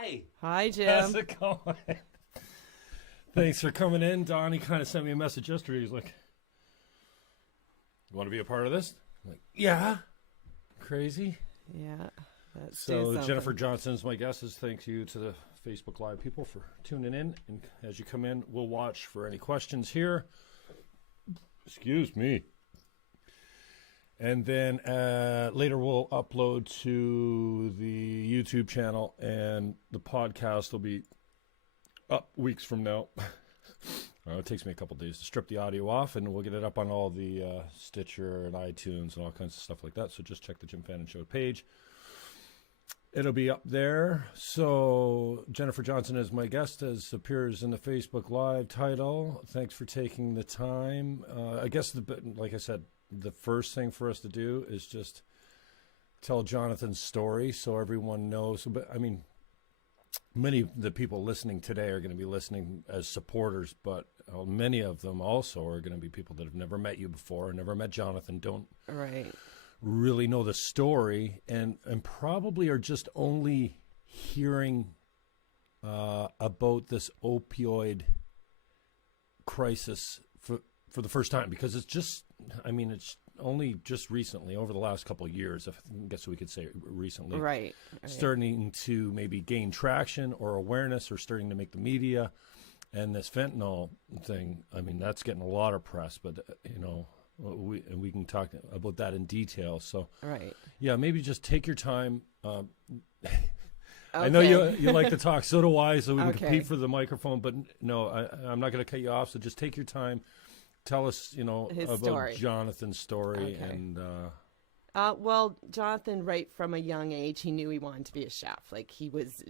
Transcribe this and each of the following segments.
Hi. Hi, Jim. How's it going? Thanks for coming in. Donnie kind of sent me a message yesterday. He's like, "You want to be a part of this?" I'm like, "Yeah." Crazy. Yeah. So Jennifer Johnson is my guest. Thank you to the Facebook Live people for tuning in. And as you come in, we'll watch for any questions here. Excuse me. And then later we'll upload to the YouTube channel, and the podcast will be up weeks from now. It takes me a couple days to strip the audio off, and we'll get it up on all the Stitcher and iTunes and all kinds of stuff like that. So just check the Jim Fannon Show page. It'll be up there. So Jennifer Johnson is my guest, as appears in the Facebook Live title. Thanks for taking the time. I guess, like I said, the first thing for us to do is just tell Jonathan's story so everyone knows. But I mean, many of the people listening today are going to be listening as supporters, but many of them also are going to be people that have never met you before, never met Jonathan, don't really know the story, and probably are just only hearing about this opioid crisis for the first time, because it's just, I mean, it's only just recently, over the last couple of years, I guess we could say recently, right, starting to maybe gain traction or awareness, or starting to make the media. And this fentanyl thing, I mean, that's getting a lot of press, but, you know, we can talk about that in detail. So, yeah, maybe just take your time. I know you like to talk, so do I, so we can compete for the microphone. But no, I'm not going to cut you off, so just take your time. Tell us, you know, his about story. Jonathan's story. And well, Jonathan, right from a young age, he knew he wanted to be a chef. Like, he was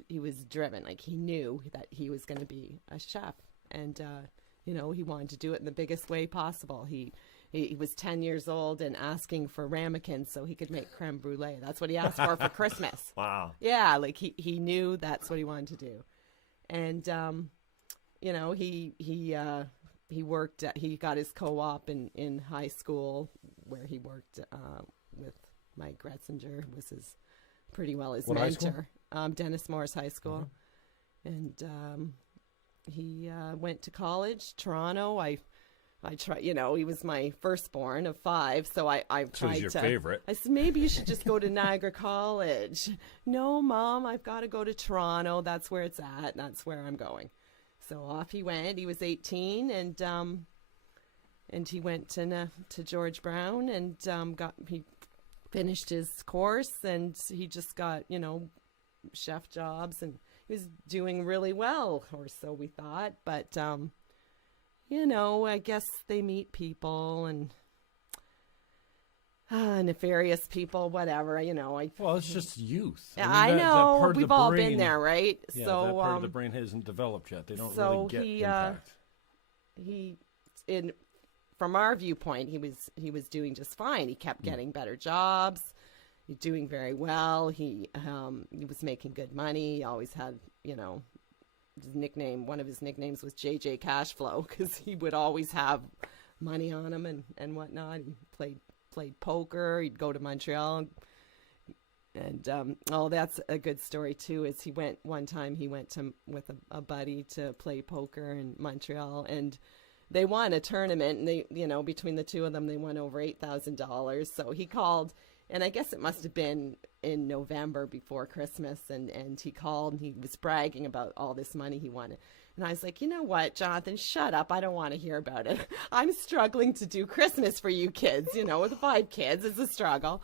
driven. Like, he knew that he was going to be a chef, and you know, he wanted to do it in the biggest way possible. He was 10 years old and asking for ramekins so he could make creme brulee. That's what he asked for Christmas. Wow. Yeah, like he knew that's what he wanted to do. And you know, he worked he got his co-op in high school, where he worked with Mike Gretzinger, who was his mentor. Dennis Morris High School. And he went to college, Toronto. I tried, you know, he was my firstborn of 5, so I tried so he's your favorite. I said, maybe you should just go to Niagara College. No, Mom, I've got to go to Toronto. That's where it's at. That's where I'm going. So off he went. He was 18, and he went to George Brown, and he finished his course, and he just got, you know, chef jobs, and he was doing really well, or so we thought. But you know, I guess they meet people and nefarious people, whatever, you know. Well, it's just youth. I know. That we've all been there, right? Yeah, so that part of the brain hasn't developed yet. They don't really get impact. From our viewpoint, he was doing just fine. He kept getting better jobs. He's doing very well. He was making good money. He always had, you know, one of his nicknames was JJ Cashflow, because he would always have money on him and whatnot. He played poker. He'd go to Montreal, and that's a good story too. Is one time he went with a buddy to play poker in Montreal, and they won a tournament, and they, you know, between the two of them, they won over $8,000. So he called, and I guess it must have been in November before Christmas, and he called, and he was bragging about all this money he won. And I was like, you know what, Jonathan, shut up. I don't want to hear about it. I'm struggling to do Christmas for you kids. You know, with 5 kids, it's a struggle.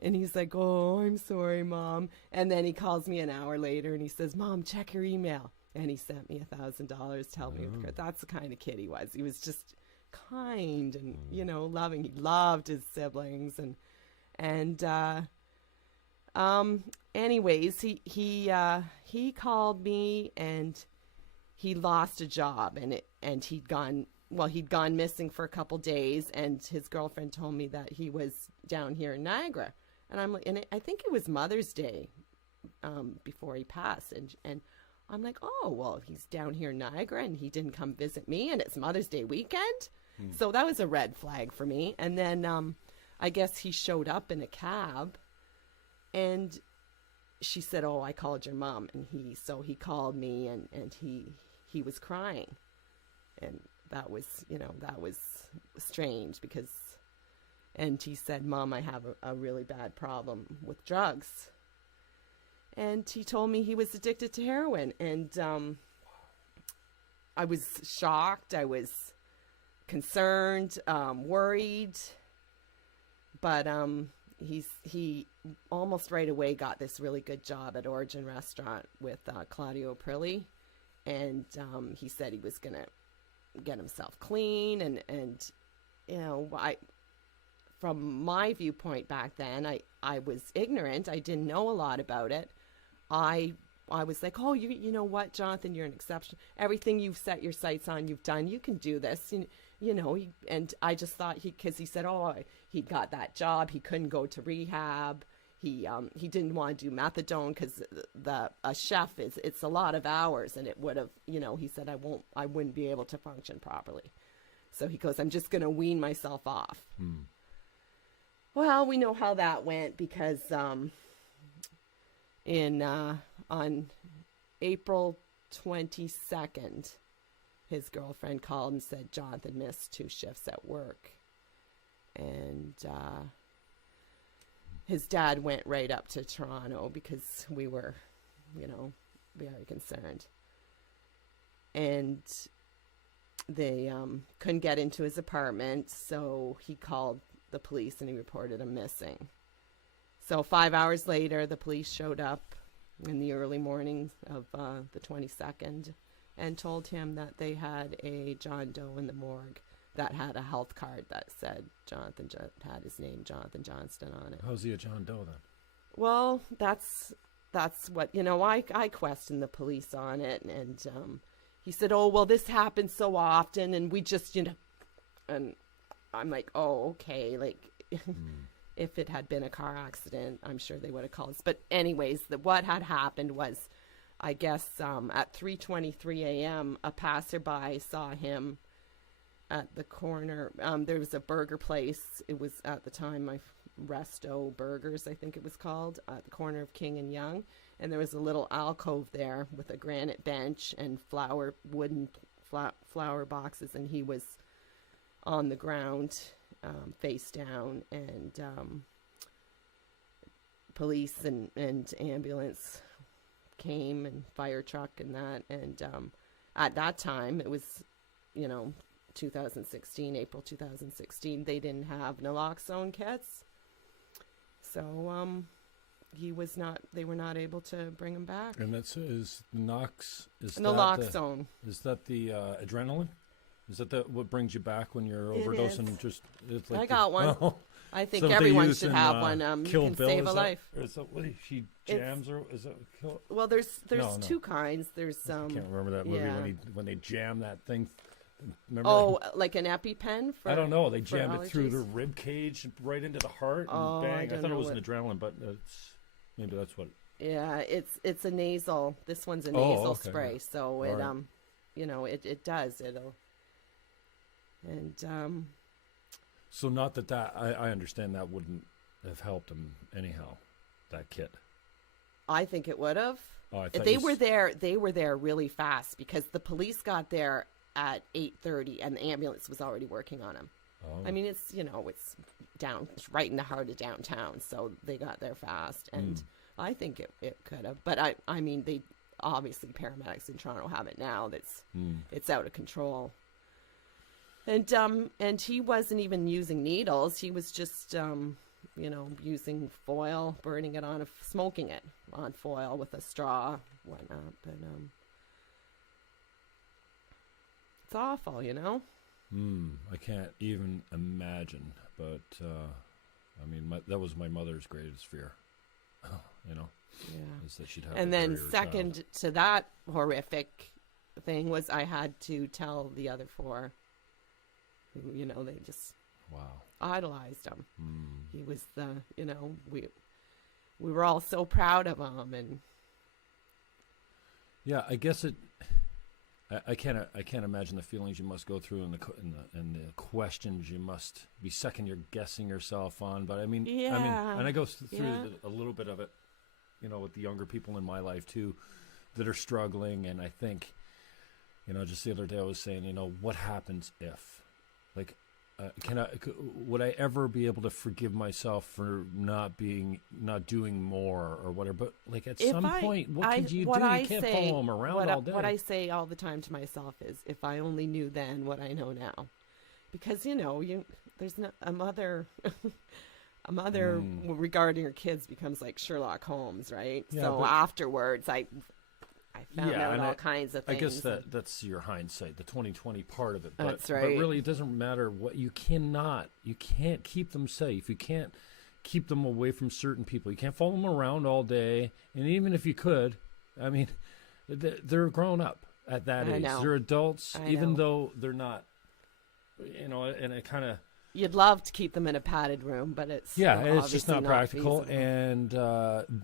And he's like, oh, I'm sorry, Mom. And then he calls me an hour later, and he says, Mom, check your email. And he sent me $1,000 to help me with it. That's the kind of kid he was. He was just kind and, you know, loving. He loved his siblings. Anyways, he called me, and he lost a job, and he'd gone missing for a couple days, and his girlfriend told me that he was down here in Niagara. And I think it was Mother's Day before he passed, and I'm like, oh, well, he's down here in Niagara, and he didn't come visit me, and it's Mother's Day weekend. So that was a red flag for me. And then I guess he showed up in a cab, and she said, "Oh, I called your mom," and he called me, and he was crying, and that was strange because, and he said, "Mom, I have a really bad problem with drugs," and he told me he was addicted to heroin, and I was shocked, I was concerned, worried, but he almost right away got this really good job at Origin Restaurant with Claudio Prilli, and he said he was going to get himself clean, and from my viewpoint back then, I was ignorant. I didn't know a lot about it. I was like, oh, you know what, Jonathan, you're an exception. Everything you've set your sights on, you've done. You can do this, and I just thought because he said, oh, he got that job. He couldn't go to rehab. He didn't want to do methadone because a chef it's a lot of hours, and it would have, he said, I wouldn't be able to function properly. So he goes, I'm just going to wean myself off. Well, we know how that went because on April 22nd, his girlfriend called and said Jonathan missed 2 shifts at work. And his dad went right up to Toronto because we were, very concerned. And they couldn't get into his apartment, so he called the police and he reported him missing. So 5 hours later, the police showed up in the early morning of the 22nd and told him that they had a John Doe in the morgue that had a health card that said had his name, Jonathan Johnston, on it. How's he a John Doe then? Well, that's what, I questioned the police on it, and he said, oh, well, this happens so often, and we just, and I'm like, oh, okay, like, if it had been a car accident, I'm sure they would have called us. But anyways, what had happened was, I guess at 3:23 a.m., a passerby saw him at the corner. There was a burger place. It was at the time Resto Burgers, I think it was called, at the corner of King and Yonge. And there was a little alcove there with a granite bench and wooden flower boxes. And he was on the ground, face down. And police and ambulance came, and fire truck and that. And at that time, it was, 2016, April 2016, they didn't have naloxone kits. So they were not able to bring him back. And that's naloxone. Is that the adrenaline? Is that what brings you back when you're overdosing? It's like I got one. Oh, I think everyone should have one. Kill can Bill, save a life. Or is that what she jams, or is that Kill? Well, there's two kinds. There's I can't remember that movie when they jam that thing. Remember like an EpiPen? I don't know. They jammed it through the rib cage right into the heart and bang. I thought it was an adrenaline, but maybe that's what. Yeah, it's a nasal. This one's a nasal spray, so it it does. It'll. And so not that I understand that wouldn't have helped him anyhow, that kit. I think it would have. Oh, They were there really fast because the police got there at 8:30 and the ambulance was already working on him. Oh. I mean, it's it's right in the heart of downtown, so they got there fast, and I think it could have. But I mean, they obviously, paramedics in Toronto have it now. It's out of control. And he wasn't even using needles. He was just using foil, burning it on, smoking it on foil with a straw, whatnot. But it's awful, I can't even imagine. But I mean, that was my mother's greatest fear. Yeah. Is that she'd have. And then second to that horrific thing was I had to tell the other 4. Who, they just idolized him. He was we were all so proud of him, and yeah, I guess I can't imagine the feelings you must go through and the questions you must be second guessing yourself on. But I mean, and I go through a little bit of it with the younger people in my life too that are struggling. And I think, just the other day I was saying, what happens if, like, would I ever be able to forgive myself for not doing more or whatever? But like at some point, what could you do? You can't follow them around all day. What I say all the time to myself is, if I only knew then what I know now, because there's a mother. A mother regarding her kids becomes like Sherlock Holmes, right? Yeah, so afterwards, I found out all kinds of things. I guess that's your hindsight, the 2020 part of it. But, that's right. But really, it doesn't matter what you can't keep them safe. You can't keep them away from certain people. You can't follow them around all day. And even if you could, I mean, they're grown up at that age. They're adults, even though they're not, and it kind of. You'd love to keep them in a padded room, but it's just not practical, and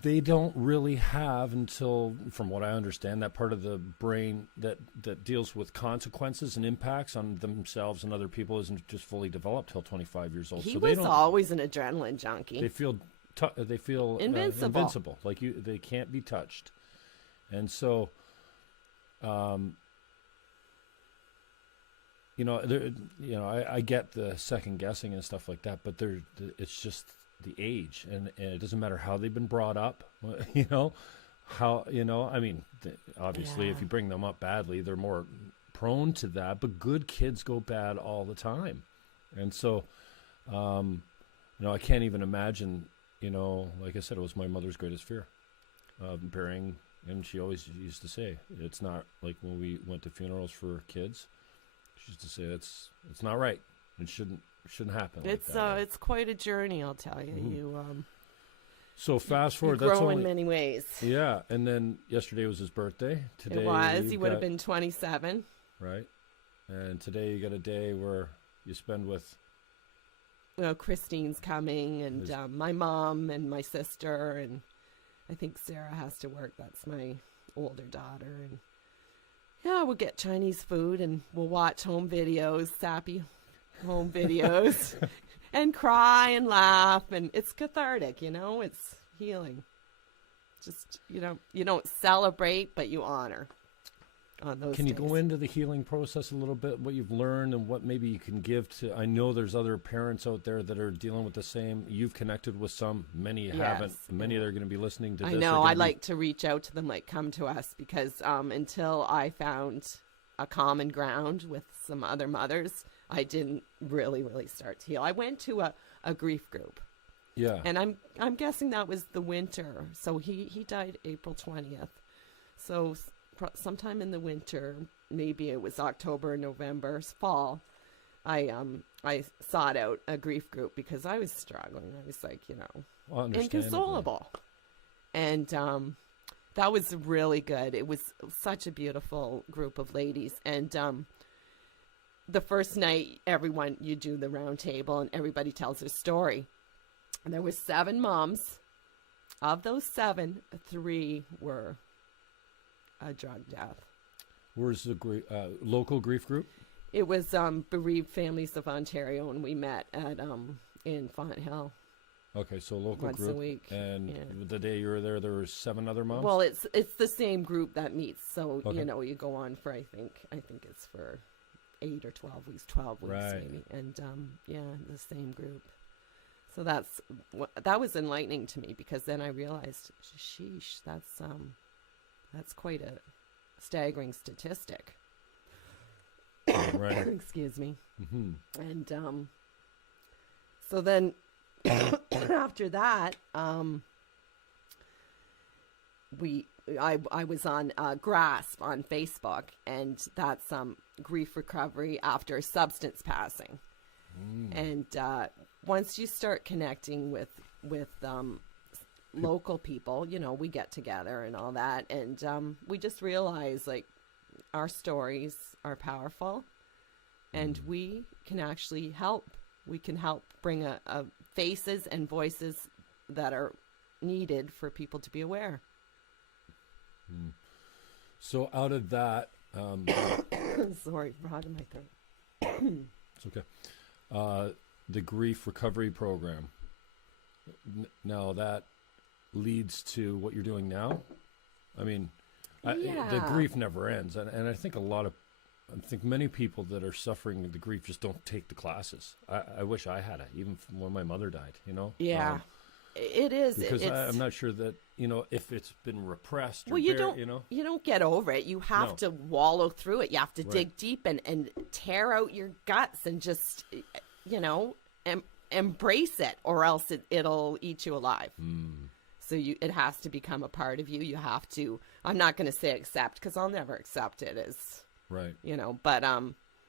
they don't really have, until, from what I understand, that part of the brain that deals with consequences and impacts on themselves and other people isn't just fully developed till 25 years old. He was always an adrenaline junkie. They feel invincible, like they can't be touched, and so. I get the second guessing and stuff like that, but it's just the age, and it doesn't matter how they've been brought up, obviously if you bring them up badly, they're more prone to that, but good kids go bad all the time. And so, I can't even imagine, like I said, it was my mother's greatest fear, burying, and she always used to say, it's not like when we went to funerals for kids. She used to say it's not right. It shouldn't happen. It's quite a journey, I'll tell you. Mm-hmm. So fast forward. You grow in many ways. Yeah, and then yesterday was his birthday. Today it was. He would have been 27. Right, and today you got a day where you spend with. Christine's coming, and my mom and my sister, and I think Sarah has to work. That's my older daughter, and. Yeah, we'll get Chinese food and we'll watch home videos, sappy home videos, and cry and laugh. And it's cathartic, it's healing. Just, you don't celebrate, but you honor on those Can you days. go into the healing process a little bit, what you've learned and what maybe you can give to, I know there's other parents out there that are dealing with the same. You've connected with some, many haven't. Many that are going to be listening to this. I know, I like to reach out to them, like come to us, because until I found a common ground with some other mothers, I didn't really start to heal. I went to a grief group. Yeah. And I'm guessing that was the winter. So he died April 20th. So sometime in the winter, maybe it was October, November, fall, I sought out a grief group because I was struggling. I was like, inconsolable. And that was really good. It was such a beautiful group of ladies. And the first night, you do the round table and everybody tells their story. And there were 7 moms. Of those 7, 3 were a drug death. Where's the local grief group? It was Bereaved Families of Ontario, and we met at in Fentanyl. Okay, so local once group. A week. And the day you were there were 7 other moms? Well, it's the same group that meets. So, you go on for, I think it's for 8 or 12 weeks, 12 weeks maybe. And, the same group. So that was enlightening to me, because then I realized, sheesh, that's quite a staggering statistic. Right. Excuse me. Mm-hmm. And so then after that, I was on Grasp on Facebook, and that's grief recovery after substance passing. And once you start connecting with local people, we get together and all that, and we just realize, like, our stories are powerful, and we can actually help. We can help bring a faces and voices that are needed for people to be aware. So out of that, sorry, frog in my throat. It's okay. The grief recovery program. Now that leads to what you're doing now? I mean, the Yeah. grief never ends, and I think I think many people that are suffering the grief just don't take the classes. I wish I had it, even when my mother died. Yeah. It is. Because It's, I'm not sure that if it's been repressed. Or well, you don't get over it. You have No. to wallow through it. You have to Right. dig deep and tear out your guts and just embrace it, or else it'll eat you alive. So it has to become a part of you. You have to. I'm not going to say accept, because I'll never accept it as Right. but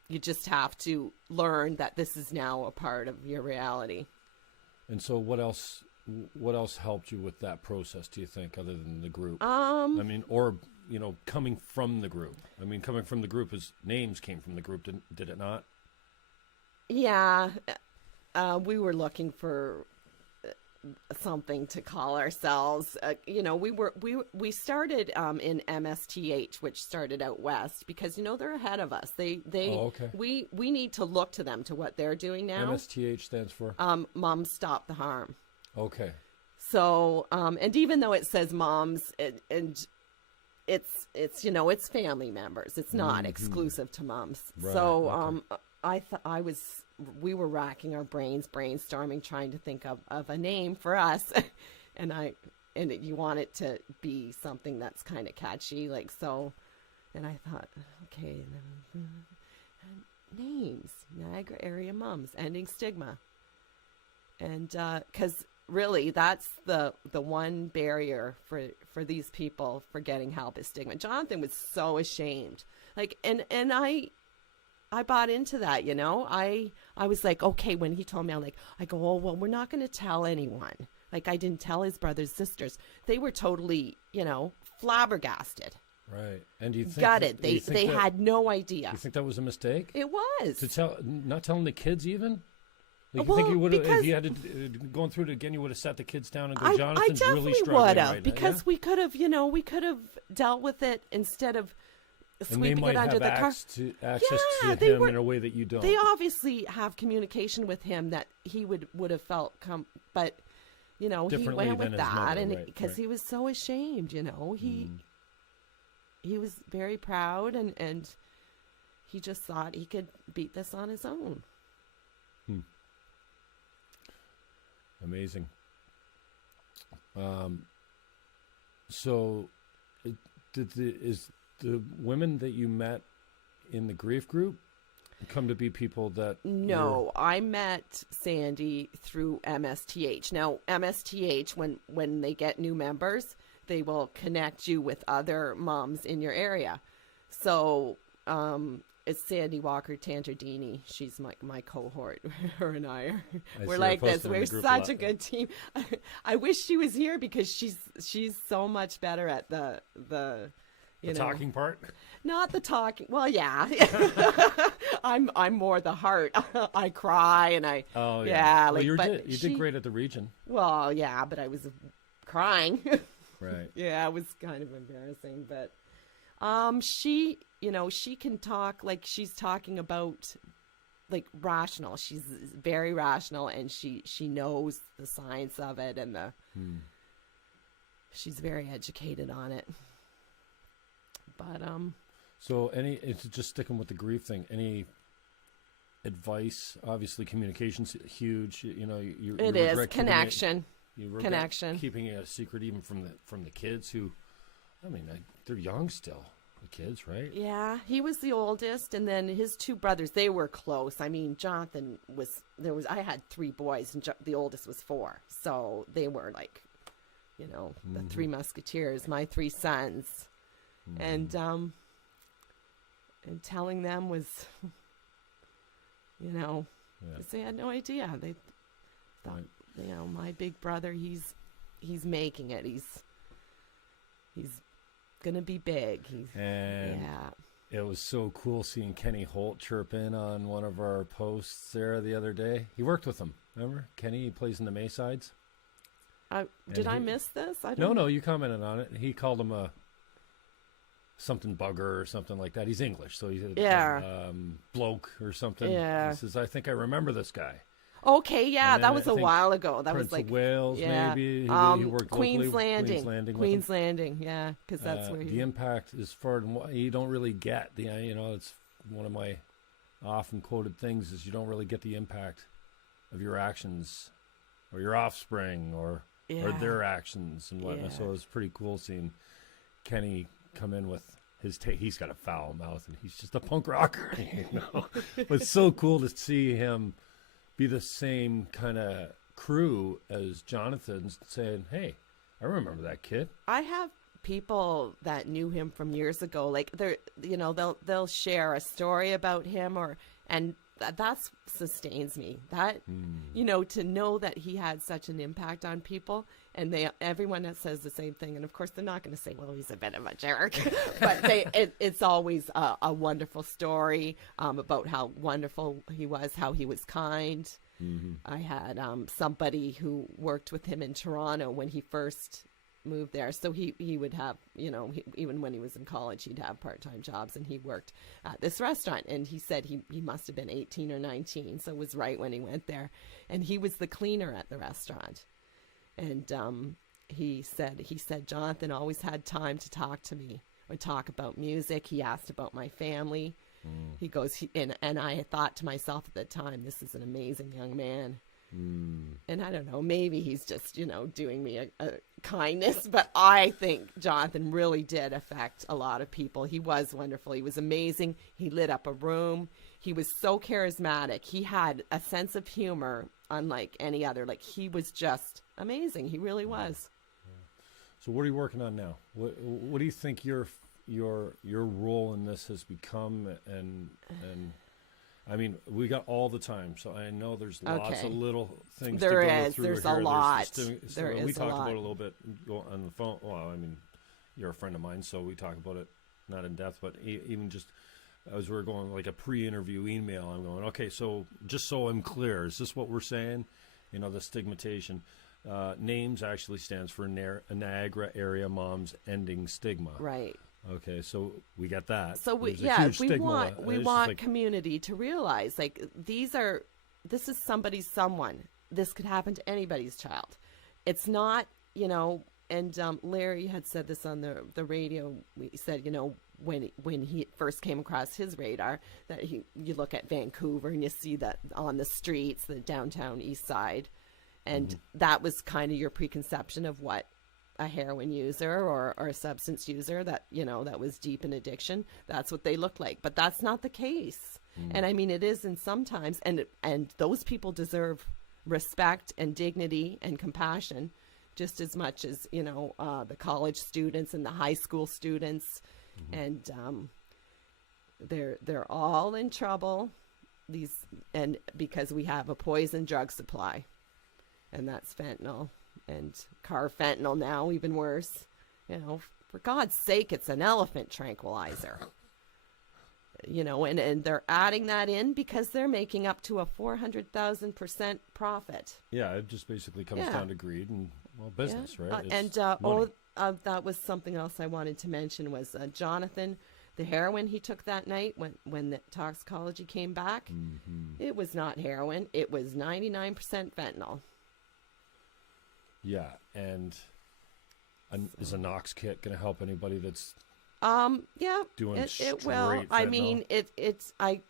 you just have to learn that this is now a part of your reality. And so, what else helped you with that process? Do you think, other than the group? Um, I mean, or coming from the group. I mean, coming from the group, is names came from the group, did it not? Yeah, we were looking for something to call ourselves. We started in MSTH, which started out west, because they're ahead of us. They Oh, okay. we need to look to them, to what they're doing now. MSTH stands for. Moms Stop the Harm. Okay. So, and even though it says moms, and it's family members. It's not exclusive to moms. Right, So, we were racking our brains, brainstorming, trying to think of a name for us, and you want it to be something that's kind of catchy, like so. And I thought, okay, names: Niagara Area Moms, Ending Stigma, and because really, that's the one barrier for these people for getting help, is stigma. Jonathan was so ashamed, and I bought into that. I was like, okay, when he told me, I go, oh well, we're not going to tell anyone. Like, I didn't tell his brothers, sisters. They were totally, flabbergasted, Right. And do you think gutted. do you think They that- had no idea. You think that was a mistake? It was. Not telling the kids even? Like, you Well, think you would have, if because- you had to going through it again, you would have sat the kids down and go, I Jonathan's definitely really struggling would have, right because now. we could have dealt with it instead of And they sweeping might it under have the carpet. access Yeah, to they him were- in a way that you don't. They obviously have communication with him that he would have felt but he Differently went than with his that, mother, and right, because right. he was so ashamed. He was very proud, and he just thought he could beat this on his own. Amazing. So, is the women that you met in the grief group come to be people that? No, I met Sandy through MSTH. Now, MSTH, when they get new members, they will connect you with other moms in your area. So, it's Sandy Walker Tantardini. She's my cohort. Her and I we're see her like this. posted in We're the group a such lot. a good team. I wish she was here, because she's so much better at the talking part. Not the talking. Well, yeah. I'm more the heart. I cry and I. Oh yeah. Well, you but did great at the region. Well, yeah, but I was crying. Right. Yeah, it was kind of embarrassing, but she can talk, like she's talking about, like, rational. She's very rational, and she knows the science of it, and she's very educated on it. But So it's just sticking with the grief thing. Any advice? Obviously, communication's huge. You it is connection. You regret Connection. keeping it a secret, even from the kids who, they're young still. The kids, right? Yeah, he was the oldest, and then his two brothers, they were close. I mean, Jonathan I had 3 boys, and the oldest was 4. So they were like, the 3 musketeers, my 3 sons. And telling them was, because they had no idea. They thought, my big brother, he's making it. He's gonna be big. It was so cool seeing Kenny Holt chirp in on one of our posts there the other day. He worked with him. Remember Kenny? He plays in the Maysides. Did I miss this? I don't No, you commented on it. He called him a something bugger or something like that. He's English, so he's a bloke or something. Yeah. He says, I think I remember this guy. Okay, yeah, And that then was I a think while ago. That Prince was like of Wales, yeah. maybe. He worked Queen's locally. Landing. with Queen's him. Landing, yeah, because that's where The impact is far. You don't really get the. It's one of my often quoted things is you don't really get the impact of your actions, or your offspring, or their actions and whatnot. Yeah. So it was pretty cool seeing Kenny come in with his he's got a foul mouth and he's just a punk rocker, But it's so cool to see him be the same kind of crew as Jonathan's, saying, "Hey, I remember that kid." I have people that knew him from years ago. Like they'll share a story about him, and that sustains me. That to know that he had such an impact on people, and everyone that says the same thing. And of course, they're not going to say, "Well, he's a bit of a jerk," but it's always a wonderful story about how wonderful he was, how he was kind. Mm-hmm. I had somebody who worked with him in Toronto when he first moved there. So he would have, even when he was in college, he'd have part-time jobs, and he worked at this restaurant. And he said he must have been 18 or 19. So it was right when he went there. And he was the cleaner at the restaurant. And he said, Jonathan always had time to talk to me or talk about music. He asked about my family. He goes, and I thought to myself at the time, this is an amazing young man. And I don't know, maybe he's just, doing me a kindness, but I think Jonathan really did affect a lot of people. He was wonderful. He was amazing. He lit up a room. He was so charismatic. He had a sense of humor unlike any other. Like, he was just amazing. He really was. So what are you working on now? What do you think your role in this has become? And I mean, we got all the time, so I know there's lots of little things there to go is. through. There's here. a lot. We talked about it a little bit on the phone. Well, I mean, you're a friend of mine, so we talk about it not in depth, but even just as we're going like a pre-interview email, I'm going, okay, so just so I'm clear, is this what we're saying? The stigmatization. NAMES actually stands for Niagara Area Moms Ending Stigma. Right. Okay, so we got that. So we want community to realize, like, this is somebody's someone. This could happen to anybody's child. It's not, and Larry had said this on the radio. We said, when he first came across his radar, that you look at Vancouver and you see that on the streets, the downtown east side, and that was kind of your preconception of what a heroin user or a substance user that was deep in addiction, that's what they look like. But that's not the case. And I mean, it is in sometimes, and those people deserve respect and dignity and compassion just as much as the college students and the high school students. And they're all in trouble, and because we have a poison drug supply, and that's fentanyl. And carfentanil now, even worse. For God's sake, it's an elephant tranquilizer. And they're adding that in because they're making up to a 400,000% profit. Yeah, it just basically comes down to greed and business, right? That was something else I wanted to mention was Jonathan, the heroin he took that night when the toxicology came back, it was not heroin. It was 99% fentanyl. Yeah, and is a Knox kit going to help anybody that's doing it will. fentanyl? I mean, it's I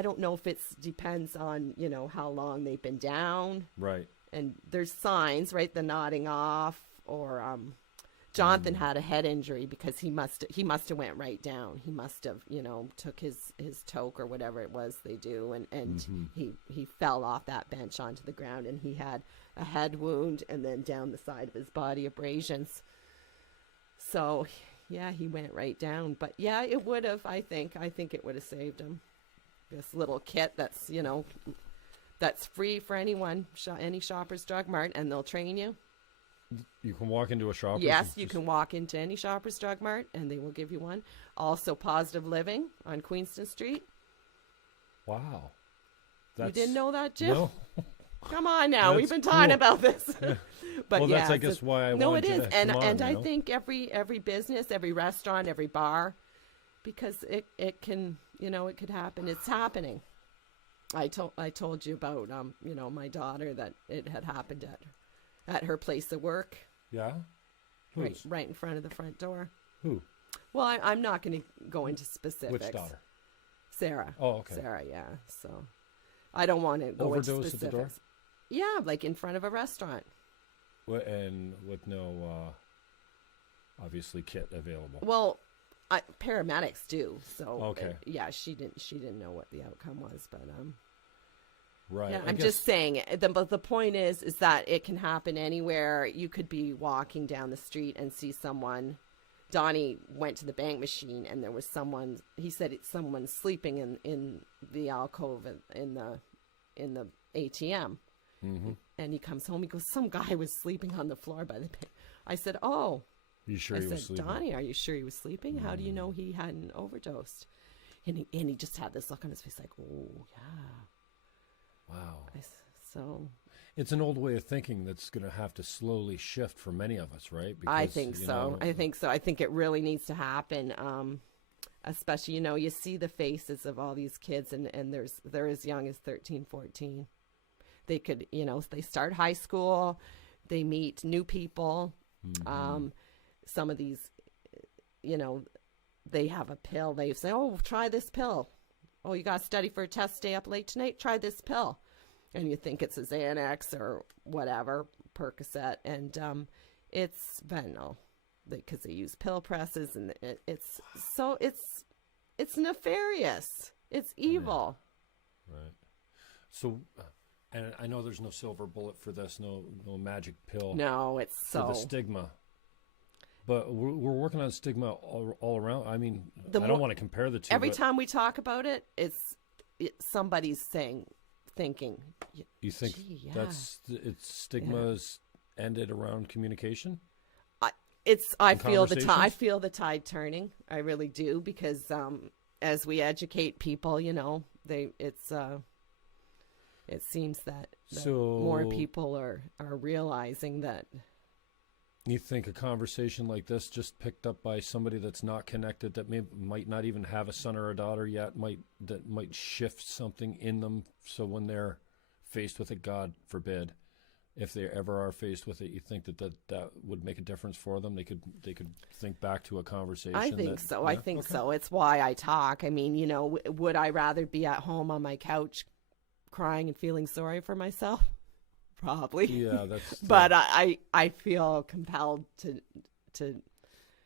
don't know if it depends on how long they've been down, right? And there's signs, right? The nodding off, or Jonathan had a head injury because he must have went right down. He must have took his toke or whatever it was they do, and he fell off that bench onto the ground, and he had a head wound and then down the side of his body abrasions. So yeah, he went right down. But yeah, it would have. I think it would have saved him. This little kit that's that's free for anyone, any Shoppers Drug Mart, and they'll train you. You can walk into a Shoppers. Yes, you can walk into any Shoppers Drug Mart, and they will give you one. Also, Positive Living on Queenston Street. Wow. You didn't know that, Jim? No. Come on now, we've been talking about this. But well, that's I guess why I wanted to and I think every business, every restaurant, every bar, because it can it could happen. It's happening. I told you about my daughter, that it had happened at her place of work. Yeah. Right in front of the front door. Who? Well, I'm not going to go into specifics. Which daughter? Sarah. Oh, okay. Sarah, yeah. So I don't want to go into Overdose specifics. at the door? Yeah, like in front of a restaurant. And with no, obviously, kit available. Well, paramedics do. So okay. Yeah, she didn't know what the outcome was, but right. Yeah, I'm just saying. But the point is that it can happen anywhere. You could be walking down the street and see someone. Donnie went to the bank machine, and there was someone. He said it's someone sleeping in the alcove in the ATM. Mm-hmm. And he comes home. He goes, some guy was sleeping on the floor by the bank. I said, oh. You sure he was sleeping? Donnie, are you sure he was sleeping? How do you know he hadn't overdosed? And he just had this look on his face like, oh, yeah. Wow. So it's an old way of thinking that's going to have to slowly shift for many of us, right? Because, I think so. I think so. I think it really needs to happen. Especially, you see the faces of all these kids, and they're as young as 13, 14. They could, they start high school, they meet new people. Mm-hmm. Some of these, they have a pill. They say, oh, try this pill. Oh, you got to study for a test, stay up late tonight, try this pill. And you think it's a Xanax or whatever, Percocet, and it's fentanyl, because they use pill presses, and it's nefarious. It's evil. Yeah. Right. So, and I know there's no silver bullet for this, no magic pill. No, it's for the stigma. But we're working on stigma all around. I mean, I don't want to compare the two. Every time we talk about it, somebody's thinking. You think it's stigma's ended around communication? I feel the tide turning. I really do, because as we educate people, it seems that more people are realizing that. You think a conversation like this, just picked up by somebody that's not connected, that might not even have a son or a daughter yet, might shift something in them, so when they're faced with it, God forbid, if they ever are faced with it, you think that would make a difference for them? They could think back to a conversation. I think so. Yeah? I think so. It's why I talk. I mean, would I rather be at home on my couch crying and feeling sorry for myself? Probably. Yeah, that's. But I feel compelled to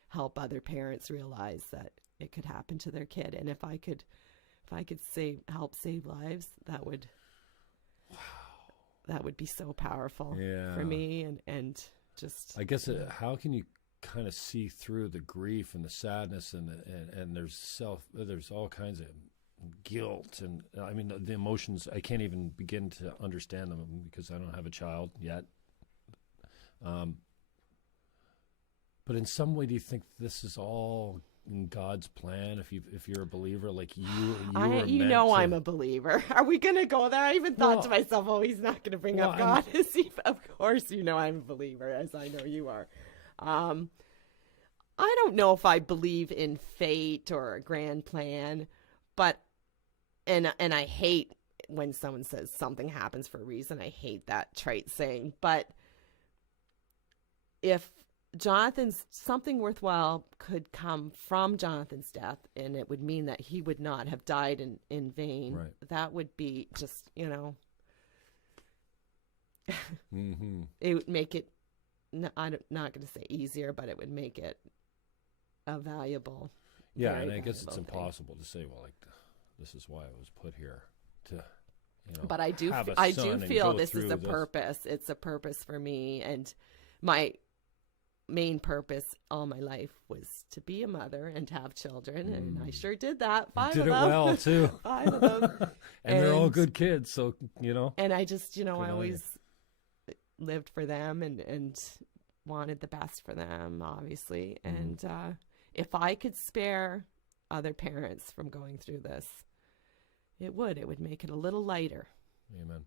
help other parents realize that it could happen to their kid, and if I could help save lives, that would be so powerful for me, and just. I guess how can you kind of see through the grief and the sadness and there's all kinds of guilt, and I mean the emotions, I can't even begin to understand them because I don't have a child yet, but in some way, do you think this is all in God's plan? If you're a believer, like I'm a believer. Are we gonna go there? I even thought to myself, oh, he's not gonna bring up God. Of course I'm a believer, as I know you are. I don't know if I believe in fate or a grand plan, but and I hate when someone says something happens for a reason. I hate that trite saying. But if something worthwhile could come from Jonathan's death, and it would mean that he would not have died in vain, right. That would be just, mm-hmm. It would make it, I'm not going to say easier, but it would make it a valuable. Yeah, and I guess it's impossible to say, well, like, this is why I was put here to, But I do feel this is a purpose. It's a purpose for me, and my main purpose all my life was to be a mother and to have children, and I sure did that. Five of them. Did it well too. 5 of them, and they're all good kids. So And I just I always lived for them and wanted the best for them, obviously. And if I could spare other parents from going through this, it would make it a little lighter. Amen.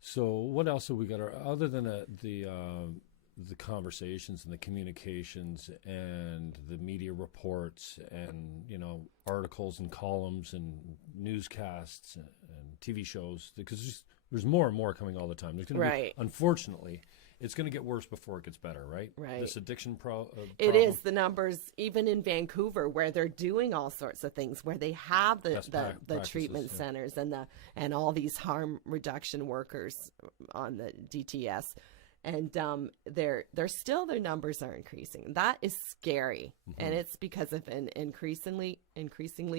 So what else have we got other than the conversations and the communications and the media reports and articles and columns and newscasts and TV shows, because there's more and more coming all the time. There's going to be, unfortunately, it's going to get worse before it gets better, right? Right. This addiction problem. It is. The numbers, even in Vancouver, where they're doing all sorts of things, where they have the treatment centers and all these harm reduction workers on the DTS, and their numbers are increasing. That is scary, and it's because of an increasingly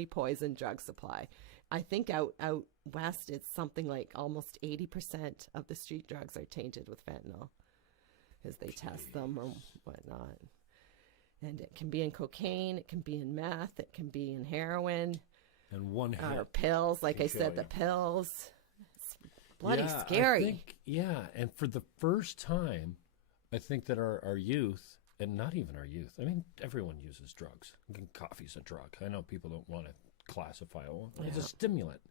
poison drug supply. I think out west, it's something like almost 80% of the street drugs are tainted with fentanyl, because they test them or whatnot. And it can be in cocaine, it can be in meth, it can be in heroin. And one hit. Or pills, like I said, the pills. It's bloody scary. And for the first time, I think that our youth, and not even our youth, I mean, everyone uses drugs. Coffee's a drug. I know people don't want to classify it. It's a stimulant.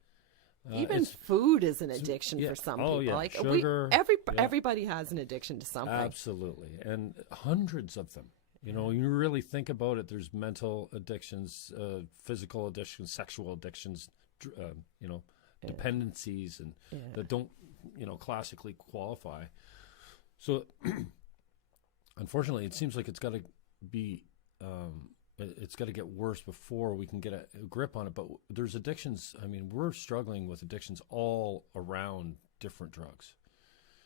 Even food is an addiction for some people. Yeah. Like sugar. Everybody has an addiction to something. Absolutely, and hundreds of them. You know, you really think about it. There's mental addictions, physical addictions, sexual addictions. Dependencies, and that don't, classically qualify. So, unfortunately, it seems like it's got to be. It's got to get worse before we can get a grip on it. But there's addictions. I mean, we're struggling with addictions all around different drugs.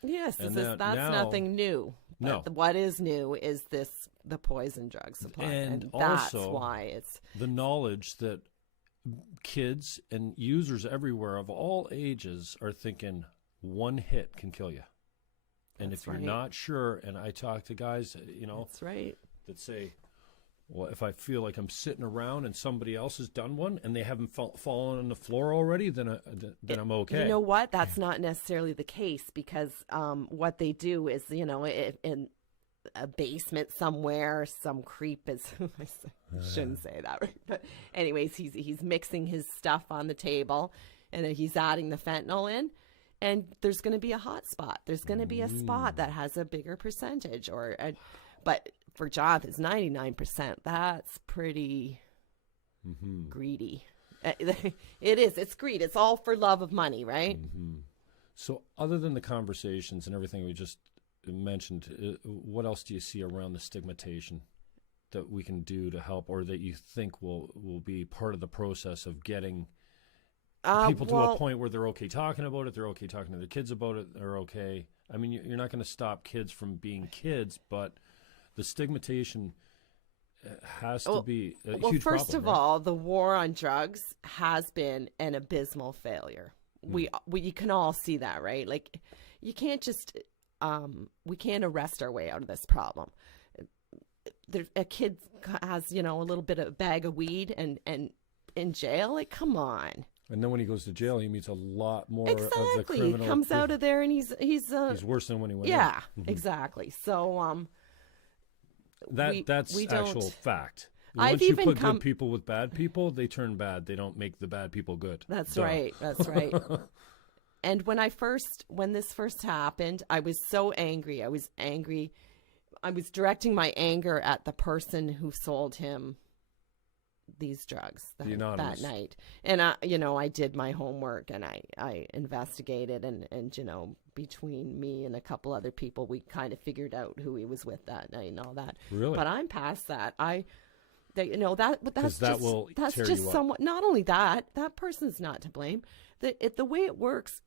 Yes, that's nothing new. No. But what is new is the poison drug supply. And that's why it's the knowledge that kids and users everywhere of all ages are thinking one hit can kill you. And if you're not sure, and I talk to guys, that's right, that say, well, if I feel like I'm sitting around and somebody else has done one and they haven't fallen on the floor already, then I'm okay. You know what? That's not necessarily the case, because what they do is, in a basement somewhere, some creep is, I shouldn't say that, right? But anyways, he's mixing his stuff on the table, and then he's adding the fentanyl in, and there's going to be a hot spot. There's going to be a spot that has a bigger percentage, but for Jonathan's 99%, that's pretty greedy. It is. It's greed. It's all for love of money, right? So other than the conversations and everything we just mentioned, what else do you see around the stigmatization that we can do to help, or that you think will be part of the process of getting people to a point where they're okay talking about it, they're okay talking to their kids about it, they're okay? I mean, you're not going to stop kids from being kids, but the stigmatization has to be a huge problem. Well, first of all, the war on drugs has been an abysmal failure. You can all see that, right? Like, you can't just we can't arrest our way out of this problem. A kid has, a little bit of a bag of weed and in jail, like, come on. And then when he goes to jail, he meets a lot more of the He criminal. comes out of there and he's worse than when he went in. Yeah, exactly. So that's actual fact. Once you put good people with bad people, they turn bad. They don't make the bad people good. That's right. That's right. And when this first happened, I was so angry. I was angry. I was directing my anger at the person who sold him these drugs that night. And I did my homework, and I investigated, and between me and a couple other people, we kind of figured out who he was with that night and all that. Really? But I'm past that. That's tear just you up. somewhat. Not only that person's not to blame. The way it works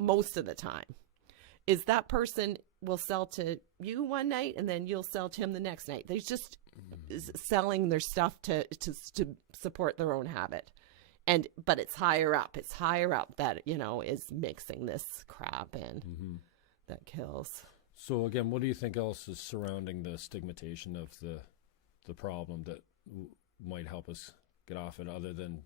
most of the time is that person will sell to you one night, and then you'll sell to him the next night. They're just selling their stuff to support their own habit. But it's higher up. It's higher up that, is mixing this crap in that kills. So again, what do you think else is surrounding the stigmatization of the problem that might help us get off it, other than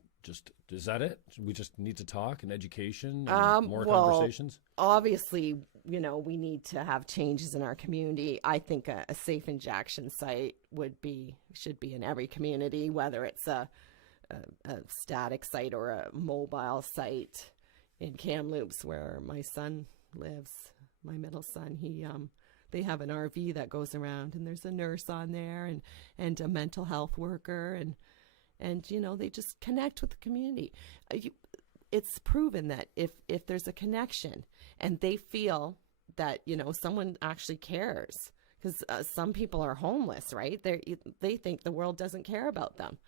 is that it? We just need to talk and education and more conversations? Obviously, we need to have changes in our community. I think a safe injection site should be in every community, whether it's a static site or a mobile site. In Kamloops, where my son lives, my middle son, they have an RV that goes around, and there's a nurse on there and a mental health worker, and they just connect with the community. it's proven that if there's a connection and they feel that, someone actually cares, because some people are homeless, right? They think the world doesn't care about them.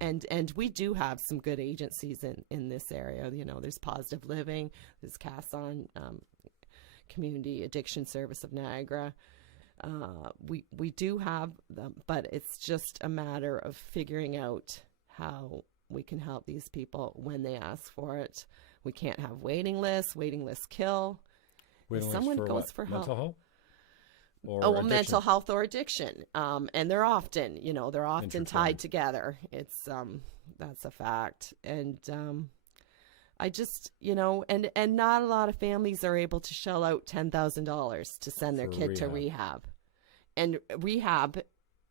And we do have some good agencies in this area. There's Positive Living, there's Casson, Community Addiction Service of Niagara. We do have them, but it's just a matter of figuring out how we can help these people when they ask for it. We can't have waiting lists. Waiting lists kill. Waiting If someone for goes what? for help. Mental health? Or well, addiction? mental health or addiction. And they're often, they're often tied together. It's, that's a fact. And, I just, and not a lot of families are able to shell out $10,000 to send their kid to rehab. And rehab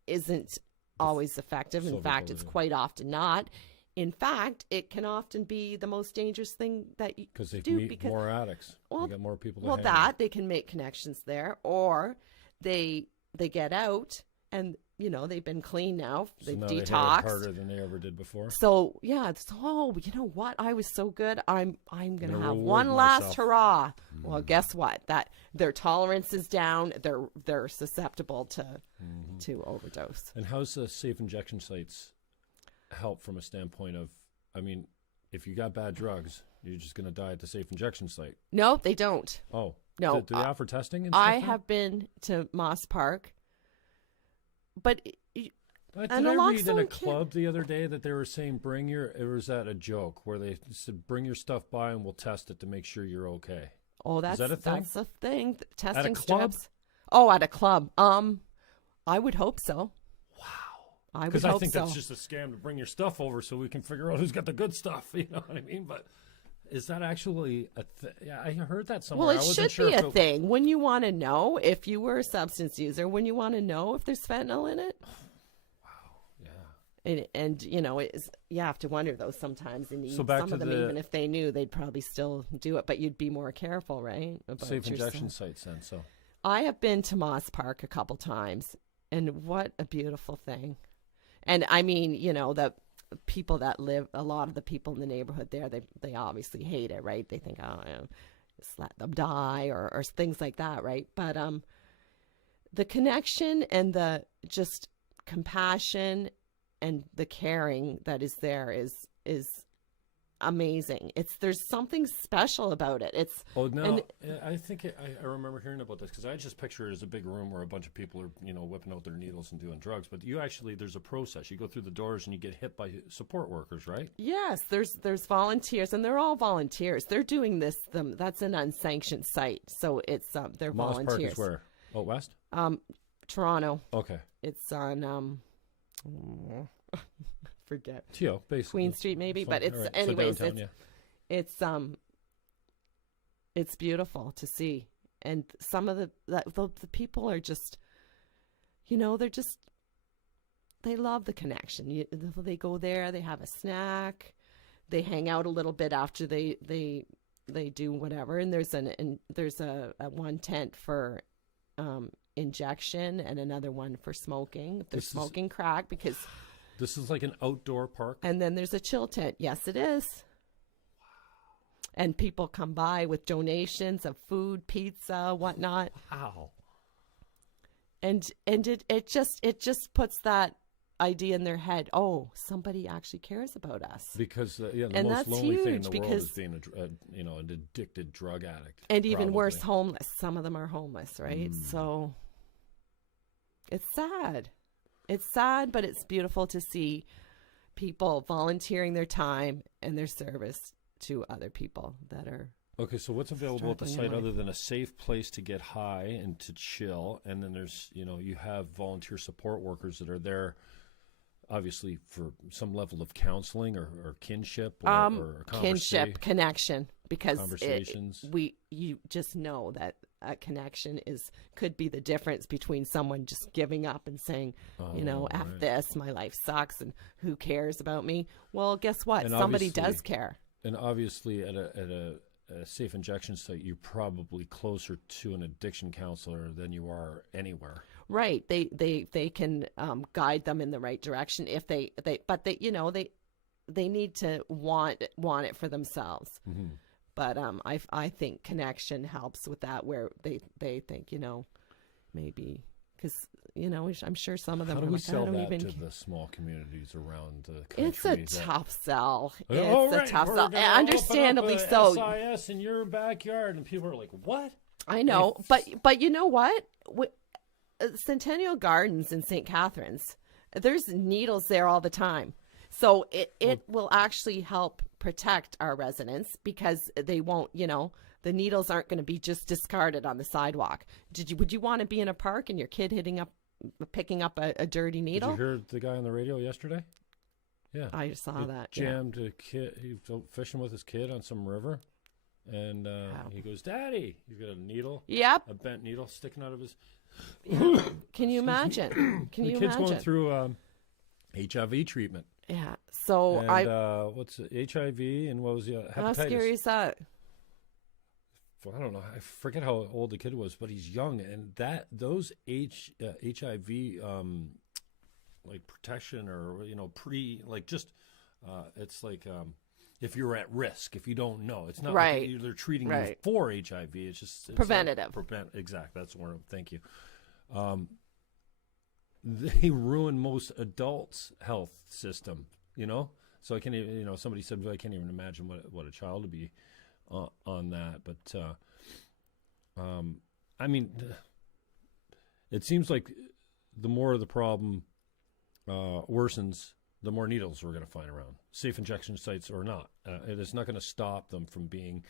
isn't always effective. In fact, it's quite often not. In fact, it can often be the most dangerous thing that you do. Because they meet more addicts. Well, you get more people to hang with. They can make connections there, or they get out and they've been clean now. They've now detoxed. They hit it harder than they ever did before. So yeah, you know what? I was so good. I'm gonna have one myself. last hurrah. Well, guess what? That their tolerance is down. They're susceptible to overdose. And how's the safe injection sites help from a standpoint of? I mean, if you got bad drugs, you're just gonna die at the safe injection site. No, they don't. Oh no. Do they offer testing? And stuff I have been to Moss Park, but. Did I read in a club the other day that they were saying or was that a joke where they said bring your stuff by and we'll test it to make sure you're okay? Oh, that's a thing? That's a thing. Testing at a club? strips. Oh, at a club. I would hope so. Wow. Because I think that's just a scam to bring your stuff over so we can figure out who's got the good stuff. You know what I mean? But is that actually a thing? Yeah, I heard that somewhere. Well, it should be a thing. When you want to know if you were a substance user, when you want to know if there's fentanyl in it. And you have to wonder though sometimes. And so back some to of them, even if they knew, they'd probably still do it. But you'd be more careful, right? About safe injection sites then. So I have been to Moss Park a couple times, and what a beautiful thing. And I mean, the people that live, a lot of the people in the neighborhood there, they obviously hate it, right? They think, just let them die or things like that, right? But the connection and the just compassion and the caring that is there is amazing. There's something special about it. I think I remember hearing about this because I just picture it as a big room where a bunch of people are whipping out their needles and doing drugs. But there's a process. You go through the doors and you get hit by support workers, right? Yes, there's volunteers, and they're all volunteers. They're doing this. That's an unsanctioned site, so it's they're Moss volunteers. Park is where? Oh, west. Toronto. Okay. It's on forget. T.O. basically. Queen Street maybe, but it's right. anyways. So downtown, It's beautiful to see, and some of the people are just, they love the connection. They go there, they have a snack, they hang out a little bit after they do whatever, and there's a one tent for injection and another one for smoking. They're smoking crack because this is like an outdoor park. And then there's a chill tent. Yes, it is. Wow. And people come by with donations of food, pizza, whatnot. Wow. And it just puts that idea in their head. Oh, somebody actually cares about us. Because the and most lonely thing in the world because, is being an addicted drug addict. And even worse, homeless. Some of them are homeless, right? So it's sad. It's sad, but it's beautiful to see people volunteering their time and their service to other people that are. Okay, so what's available at the site other than a safe place to get high and to chill? And then there's, you have volunteer support workers that are there, obviously, for some level of counseling or kinship or kinship, connection, because conversations. You just know that a connection could be the difference between someone just giving up and saying, F this, my life sucks, and who cares about me? Well, guess what? And somebody does care. And obviously, at a safe injection site, you're probably closer to an addiction counselor than you are anywhere. Right. They can guide them in the right direction if they they need to want it for themselves. Mm-hmm. But I think connection helps with that, where they think, maybe because I'm sure some of them How do are we like, sell I don't that even to the small communities around the country? It's a tough sell. It's oh, right. a tough We're sell. gonna Understandably open so. up a SIS in your backyard, and people are like, "What?" I know, but you know what? Centennial Gardens in St. Catharines, there's needles there all the time. So it will actually help protect our residents, because they won't, the needles aren't going to be just discarded on the sidewalk. Would you want to be in a park and your kid picking up a dirty needle? Did you hear the guy on the radio yesterday? Yeah. I saw that. Jammed a kid. He was out fishing with his kid on some river. And he goes, "Daddy," he's got a needle. Yep. A bent needle sticking out of his. Can you imagine? The kid's going through HIV treatment. Yeah. So and, what's it, HIV and what was the hepatitis? How scary is that? Well, I don't know. I forget how old the kid was, but he's young, and those HIV like protection or it's like if you're at risk, if you don't know, it's not right. like they're treating you for HIV. It's preventative. Exactly. That's the word. Thank you. They ruin most adults' health system. So I can't even. Somebody said I can't even imagine what a child would be on that. But I mean, it seems like the more the problem worsens, the more needles we're going to find around, safe injection sites or not. It's not going to stop them from being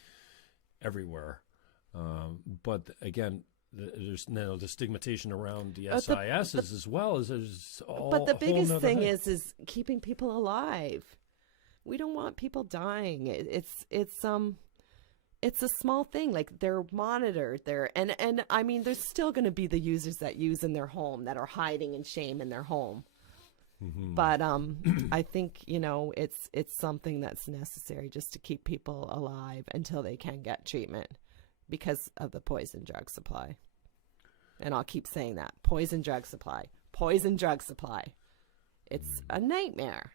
everywhere. But again, there's the stigmatization around the SISs as well as there's all. But the biggest thing is keeping people alive. We don't want people dying. It's a small thing. Like, they're monitored there, and I mean, there's still going to be the users that use in their home that are hiding in shame in their home. Mm-hmm. But I think it's something that's necessary just to keep people alive until they can get treatment because of the poison drug supply. And I'll keep saying that: poison drug supply, poison drug supply. It's a nightmare.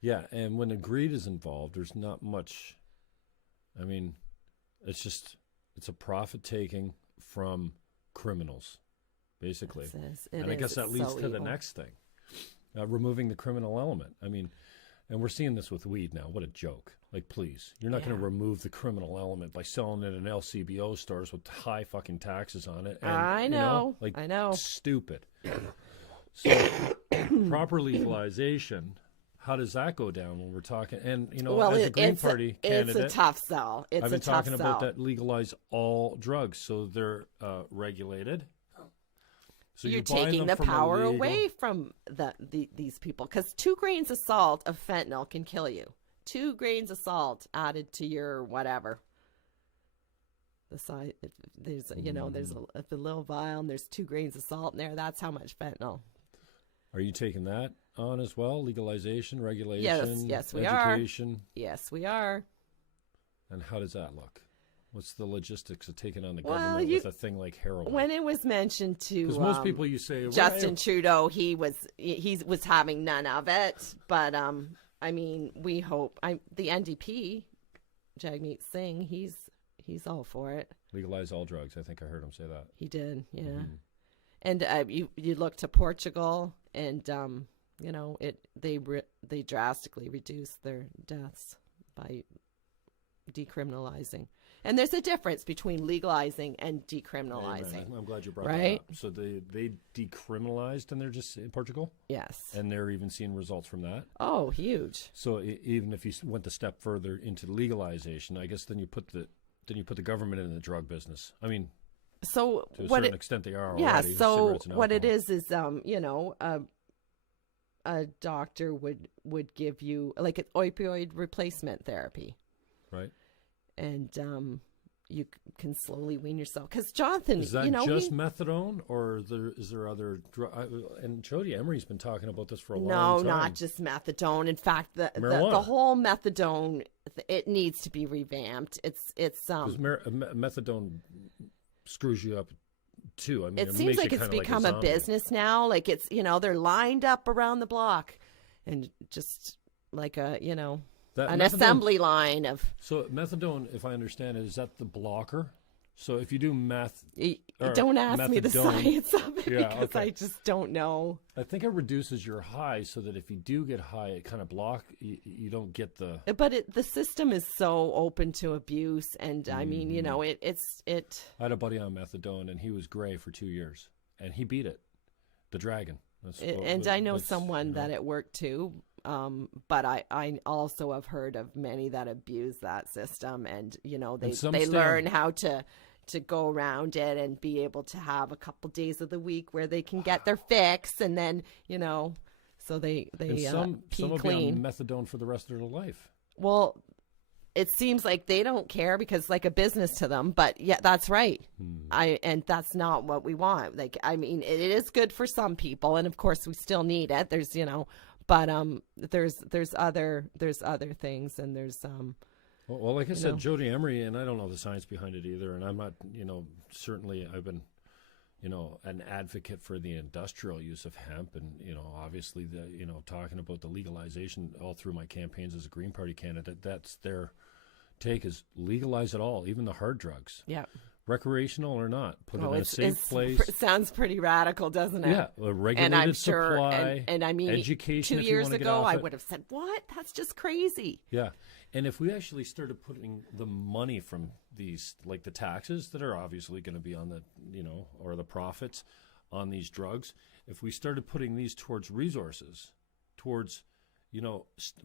Yeah, and when the greed is involved, there's not much. I mean, it's a profit taking from criminals, basically. And I guess that leads to the next thing. Removing the criminal element. I mean, and we're seeing this with weed now. What a joke. Like, please, you're not going to remove the criminal element by selling it in LCBO stores with high fucking taxes on it. And, I know. I know. Stupid. So, proper legalization, how does that go down when we're talking? And, as a Green Party candidate. It's a tough sell. I've been talking about that, legalize all drugs so they're regulated. So you're taking the power away from these people, because 2 grains of salt of fentanyl can kill you. 2 grains of salt added to your whatever. The size, there's there's a little vial and there's 2 grains of salt in there. That's how much fentanyl. Are you taking that on as well? Legalization, regulation, yes, we education? Are. Yes, we are. And how does that look? What's the logistics of taking on the government with a thing like heroin? When it was mentioned to because most people, you say Justin Trudeau, he was having none of it. But I mean, we hope the NDP, Jagmeet Singh, he's all for it. Legalize all drugs. I think I heard him say that. He did, yeah. Mm-hmm. And you look to Portugal, and they drastically reduced their deaths by decriminalizing. And there's a difference between legalizing and decriminalizing. Amen. I'm glad you brought that up. So they decriminalized, and they're just in Portugal? Yes. And they're even seeing results from that? Oh, huge. So even if you went a step further into legalization, I guess then you put the government in the drug business. I mean, so to a certain extent they are already. Yeah, so what it is a doctor would give you like an opioid replacement therapy. Right. And you can slowly wean yourself. Because Jonathan, is that just methadone, or is there other and Jody Emery's been talking about this for a long time. No, not just methadone. In fact, the whole methadone, it needs to be revamped. It's because methadone screws you up too. I mean, it seems like it's become a business now. Like it's they're lined up around the block, and just like a, That an methadone- assembly line of. So methadone, if I understand it, is that the blocker? So if you do meth, Don't ask me the methadone- science of it Yeah, because okay. I just don't know. I think it reduces your high so that if you do get high, it kind of you don't get the. But the system is so open to abuse, and I mean, it's. I had a buddy on methadone, and he was gray for 2 years, and he beat it, the dragon. And I know someone that it worked too, but I also have heard of many that abuse that system, and they learn how to go around it and be able to have a couple days of the week where they can get their fix, and then so they some pee will clean. be on methadone for the rest of their life. Well, it seems like they don't care because it's like a business to them, but yeah, that's right. And that's not what we want. Like, I mean, it is good for some people, and of course we still need it. There's, but there's other things, and there's Well, like I said, Jody Emery, and I don't know the science behind it either, and I'm not, certainly I've been, an advocate for the industrial use of hemp, and, obviously talking about the legalization all through my campaigns as a Green Party candidate, that's their take, is legalize it all, even the hard drugs. Yeah. Recreational or not, put it in a safe place. It sounds pretty radical, doesn't it? Yeah, a regulated and I'm sure, supply, and I mean, education. 2 if you years want to get ago, off I it. would have said, "What? That's just crazy." Yeah, and if we actually started putting the money from these, like the taxes that are obviously going to be on the, or the profits on these drugs, if we started putting these towards resources, towards,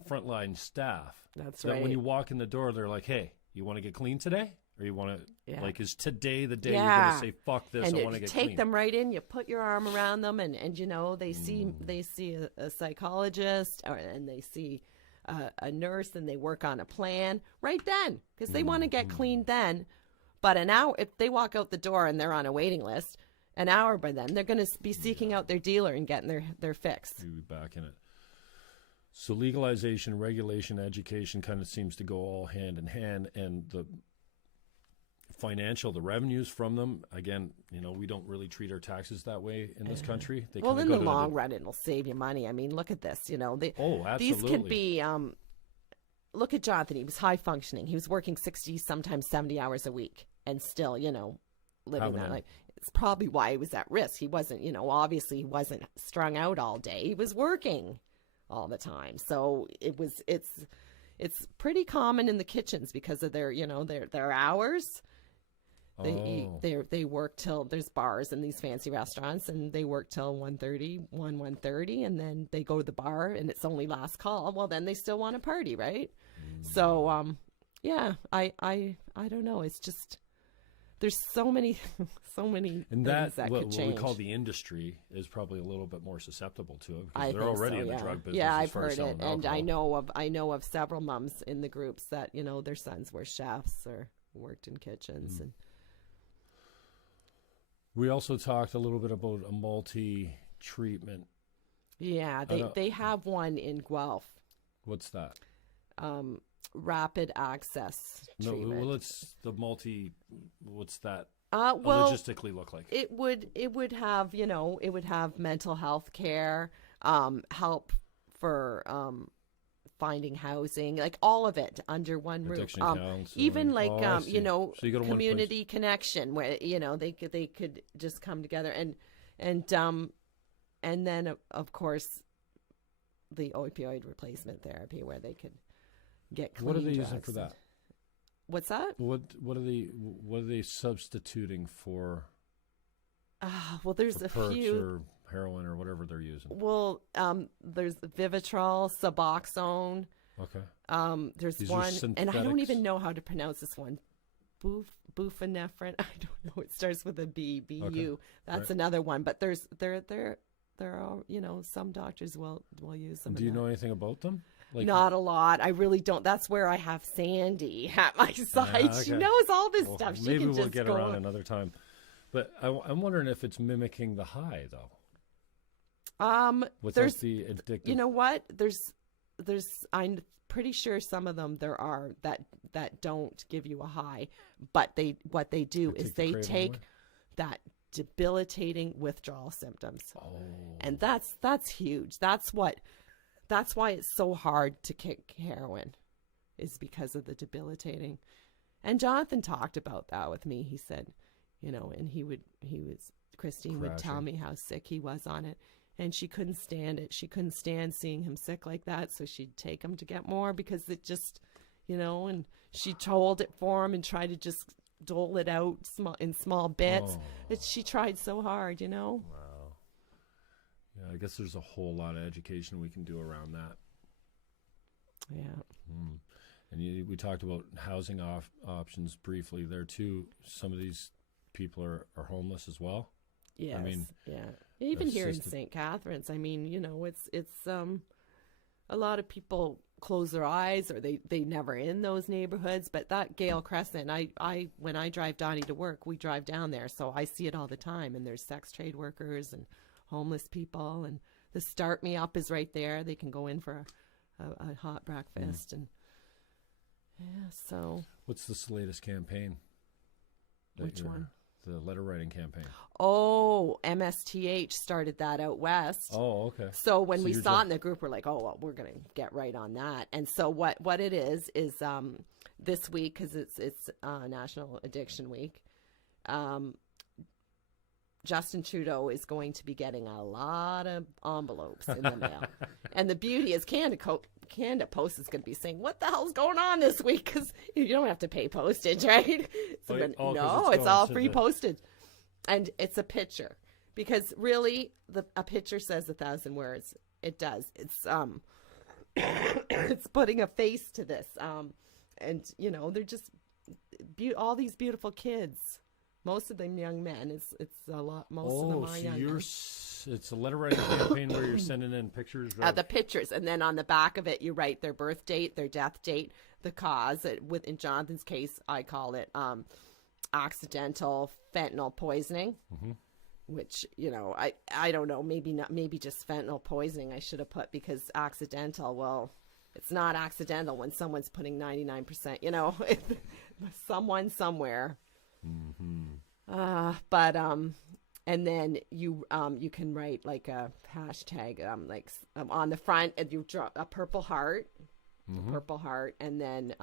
frontline staff. That's that right. when you walk in the door, they're like, "Hey, you want to get clean today?" Or you want to, like, is today the day you're going to say, "Fuck this, and I want to get take clean"? them right in. You put your arm around them, and they see a psychologist, and they see a nurse, and they work on a plan right then because they want to get clean then. But an hour, if they walk out the door and they're on a waiting list, an hour by then they're going to be seeking out their dealer and getting their fix. You'll be back in it. So legalization, regulation, education kind of seems to go all hand in hand, and the revenues from them, again, we don't really treat our taxes that way in this country. They Well, kinda in go the to long run, it'll save you money. I mean, look at this. absolutely. These could be. Look at Jonathan. He was high functioning. He was working 60, sometimes 70 hours a week, and still, living that life. It's probably why he was at risk. He wasn't, obviously he wasn't strung out all day. He was working all the time. So it's pretty common in the kitchens because of their hours. They work till, there's bars in these fancy restaurants, and they work till 1:30, and then they go to the bar, and it's only last call. Well, then they still want to party, right? So, yeah, I don't know. It's just, there's so many and things that what could change. we call the industry is probably a little bit more susceptible to it because I they're think already so, in the yeah. drug business. Yeah, as I've far as heard it, selling and alcohol. I know of several moms in the groups that their sons were chefs or worked in kitchens. And We also talked a little bit about a multi-treatment. yeah, they have one in Guelph. What's that? Rapid access treatment. Well, it's the multi. What's that? Well, logistically look like? it would have it would have mental health care, help for finding housing, like all of it under one roof. Addiction counseling. Even like I see. So you go to one community connection where they could just come together and then of course the opioid replacement therapy where they could get clean What are they drugs. using for that? What's that? What are they substituting for? Well, there's for a perks few. or heroin or whatever they're using. Well, there's Vivitrol, Suboxone. Okay. There's These are one, and I don't synthetics? even know how to pronounce this one. Buprenorphine. I don't know. It starts with a B. BU. Okay. That's Right. another one. But there are some doctors will use them. Do you know anything about them? Not a lot. I really don't. That's where I have Sandy at my side. She okay. knows all this Well, stuff. She maybe can we'll just get go around on. another time. But I'm wondering if it's mimicking the high though. Without There's the addictive. You know what? There's I'm pretty sure some of them there are that don't give you a high, but what they do is they craving take away? that debilitating withdrawal symptoms. Oh. And that's huge. That's what That's why it's so hard to kick heroin, is because of the debilitating. And Jonathan talked about that with me. He said, you know, and Christine would tell me how sick he was on it. And she couldn't stand it. She couldn't stand seeing him sick like that. So she'd take him to get more because it just, you know, and she told it for him and tried to just dole it out in small bits. She tried so hard, you know. Wow. Yeah, I guess there's a whole lot of education we can do around that. Yeah. And we talked about housing options briefly there too. Some of these people are homeless as well. Yes. I mean, yeah. Even here in St. Catharines, I mean, you know, it's a lot of people close their eyes or they never in those neighborhoods. But that Gale Crescent, I when I drive Donnie to work, we drive down there, so I see it all the time. And there's sex trade workers and homeless people, and the Start Me Up is right there. They can go in for a hot breakfast and yeah. So what's this latest campaign? Which one? The letter writing campaign. Oh, MSTH started that out west. Oh, okay. So when we saw it in the group, we're like, oh, well, we're going to get right on that. And so what it is this week, because it's National Addiction Week, Justin Trudeau is going to be getting a lot of envelopes in the mail. And the beauty is Canada Post is going to be saying, what the hell's going on this week? Because you don't have to pay postage, right? So it's all free postage. And it's a picture. Because really, a picture says 1,000 words. It does. It's it's putting a face to this. And, you know, they're just all these beautiful kids. Most of them young men. It's a lot. Most of them are young men. It's a letter writing campaign where you're sending in pictures. The pictures, and then on the back of it, you write their birth date, their death date, the cause. In Jonathan's case, I call it accidental fentanyl poisoning, which, you know, I don't know, maybe just fentanyl poisoning I should have put, because accidental, well, it's not accidental when someone's putting 99%, you know, someone somewhere. And then you can write like a hashtag, on the front, and you draw a purple heart, and then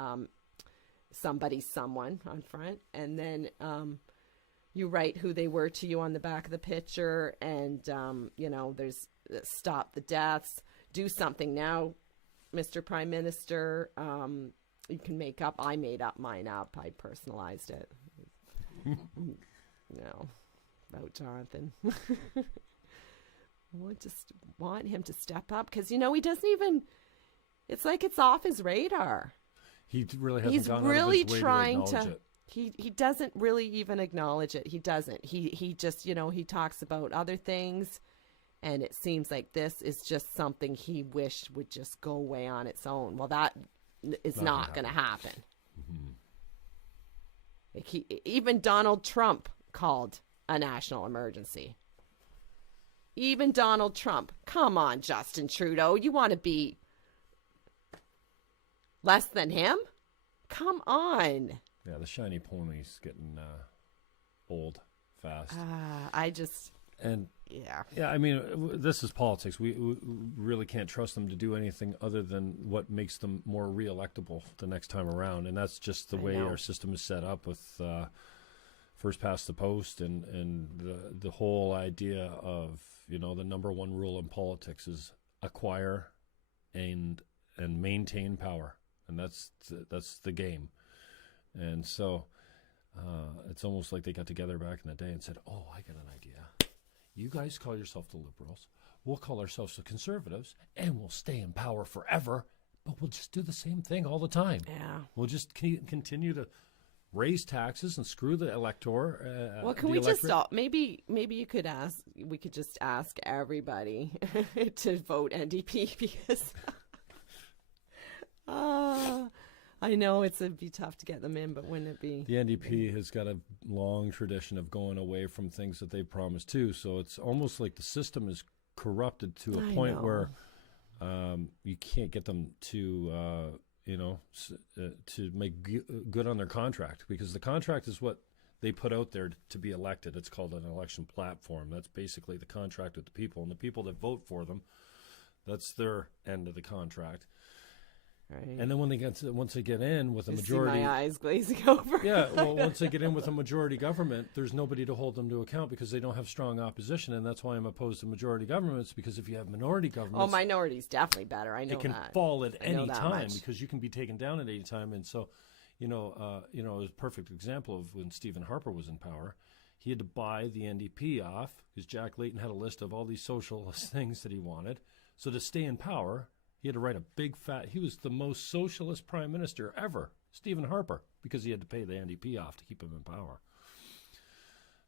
someone on front, and then you write who they were to you on the back of the picture, and you know, there's stop the deaths, do something now, Mr. Prime Minister. You can I made up mine up. I personalized it. No. About Jonathan. I just want him to step up, because, you know, he doesn't even, it's like it's off his radar. He really hasn't He's gone really out of his way trying to acknowledge it. He doesn't really even acknowledge it. He doesn't. He just, you know, he talks about other things, and it seems like this is just something he wished would just go away on its own. Well, that is not going to happen. Like even Donald Trump called a national emergency. Even Donald Trump. Come on, Justin Trudeau. You want to be less than him? Come on. Yeah, the shiny pony's getting old fast. Yeah, I mean, this is politics. We really can't trust them to do anything other than what makes them more re-electable the next time around, and that's just the way our system is set up with first past the post, and the whole idea of, you know, the number one rule in politics is acquire and maintain power, and that's the game. And so it's almost like they got together back in the day and said, oh, I got an idea. You guys call yourself the Liberals. We'll call ourselves the Conservatives, and we'll stay in power forever, but we'll just do the same thing all the time. Yeah. We'll just continue to raise taxes and screw the elector. Well, can we just maybe you could ask, we could just ask everybody to vote NDP, because I know it'd be tough to get them in, but wouldn't it be? The NDP has got a long tradition of going away from things that they promised too. So it's almost like the system is corrupted to a point where you can't get them to, to make good on their contract, because the contract is what they put out there to be elected. It's called an election platform. That's basically the contract with the people, and the people that vote for them, That's their end of the contract. Right. And then when once they get in with a I majority, see my eyes glazing over. yeah, well, once they get in with a majority government, there's nobody to hold them to account because they don't have strong opposition, and that's why I'm opposed to majority governments. Because if you have minority governments, minority's definitely better. I know it can that. fall at any that time much. because you can be taken down at any time. And so, it was a perfect example of when Stephen Harper was in power. He had to buy the NDP off because Jack Layton had a list of all these socialist things that he wanted. So to stay in power, he had to write a big fat. He was the most socialist prime minister ever, Stephen Harper, because he had to pay the NDP off to keep him in power.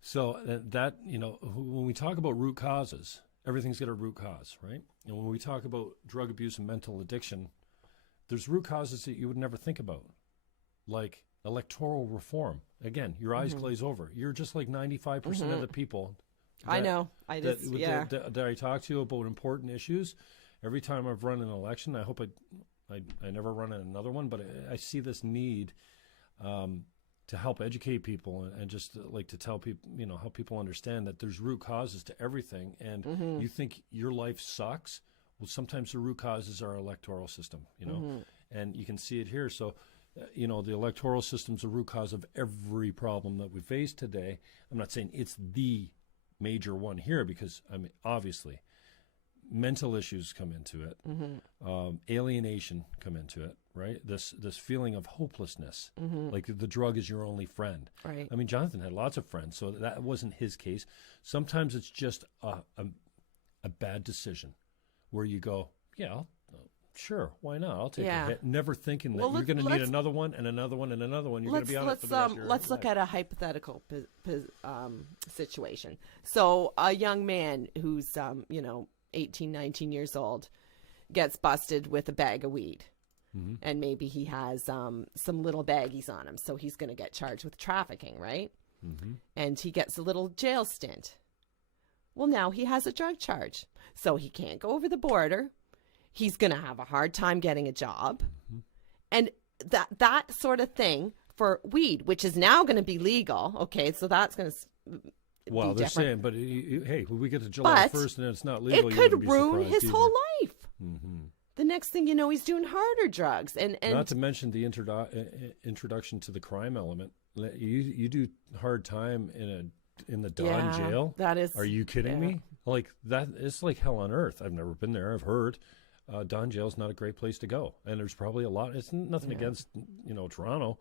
So when we talk about root causes, everything's got a root cause, right? And when we talk about drug abuse and mental addiction, there's root causes that you would never think about, like electoral reform. Again, your eyes glaze over. You're just like 95% of the people. I know. That I talk to you about important issues. Every time I've run an election, I hope I never run another one, but I see this need to help educate people and just like to tell people, help people understand that there's root causes to everything. And you think your life sucks? Well, sometimes the root causes are our electoral system, and you can see it here. So, the electoral system's a root cause of every problem that we face today. I'm not saying it's the major one here because, obviously, mental issues come into it, alienation come into it, right? This feeling of hopelessness, like the drug is your only friend. Right. I mean, Jonathan had lots of friends, so that wasn't his case. Sometimes it's just a bad decision where you go, yeah, sure, why not? I'll take a hit. Never thinking that you're going to need another one and another one and another one. You're going to be on it for the rest of your Let's look life. at a hypothetical situation. So a young man who's 18, 19 years old gets busted with a bag of weed. And maybe he has some little baggies on him. So he's going to get charged with trafficking, right? And he gets a little jail stint. Well, now he has a drug charge. So he can't go over the border. He's going to have a hard time getting a job. And that sort of thing for weed, which is now going to be legal. Okay, so that's going to Well, they're saying, but hey, when we get to July 1st and it's not legal, it you wouldn't could be ruin surprised his either. whole life. The next thing you know, he's doing harder drugs. And not to mention the introduction to the crime element. You do hard time in the Don jail. That is. Are you kidding me? Like that, it's like hell on earth. I've never been there. I've heard. Don jail is not a great place to go, and there's probably a lot. It's nothing against Toronto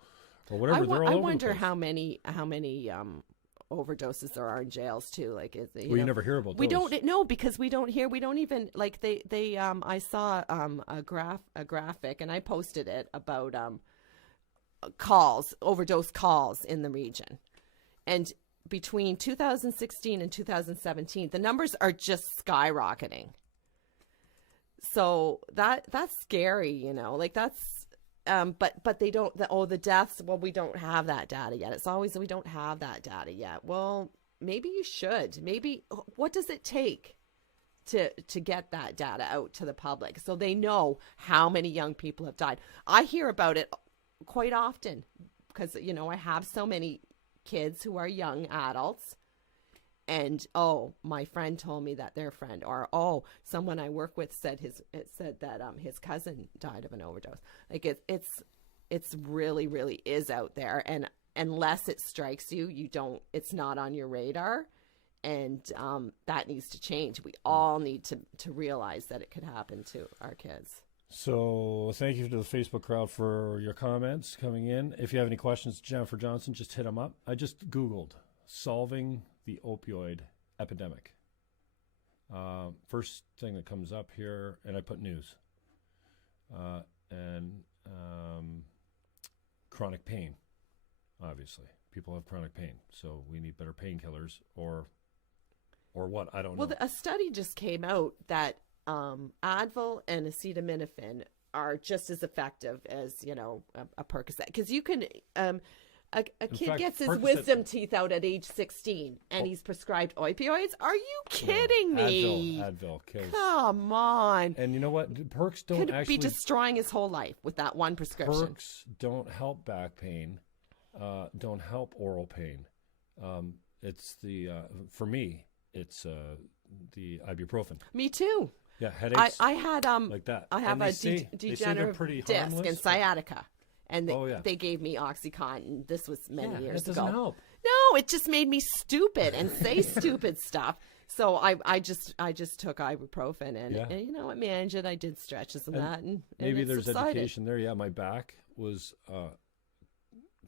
or whatever. They're all over I wonder the place. how many overdoses there are in jails too. Like, you never hear about. We those. don't know because we don't hear. We don't even like they. I saw a graphic and I posted it about overdose calls in the region, and between 2016 and 2017, the numbers are just skyrocketing. So that's scary, like that's, but they don't, the deaths, well, we don't have that data yet. It's always, we don't have that data yet. Well, maybe you should, what does it take to get that data out to the public so they know how many young people have died? I hear about it quite often because, I have so many kids who are young adults. And my friend told me that their friend, or someone I work with said that his cousin died of an overdose. Like it's really, really is out there, and unless it strikes you, it's not on your radar, and that needs to change. We all need to realize that it could happen to our kids. So thank you to the Facebook crowd for your comments coming in. If you have any questions, Jennifer Johnson, just hit them up. I just Googled solving the opioid epidemic. First thing that comes up here, and I put news. And chronic pain, obviously. People have chronic pain, so we need better painkillers or what? I don't know. Well, a study just came out that Advil and acetaminophen are just as effective as, a Percocet. Because you can... A kid gets his wisdom teeth out at age 16, and he's prescribed opioids? Are you kidding me? Advil. Come on. And you know what? Perks don't Could be destroying his whole life with that one prescription. Perks don't help back pain, don't help oral pain. It's for me, it's the ibuprofen. Me too. Yeah, headaches. I had like that. I have And a they say they're degenerative pretty disc harmless, and sciatica, and Oh, yeah. they gave me OxyContin. This was many years that doesn't ago. help. No, it just made me stupid and say stupid stuff. So I just took ibuprofen and, Yeah. and I managed it. I did stretches and that, and Maybe it there's subsided. education there. Yeah, my back was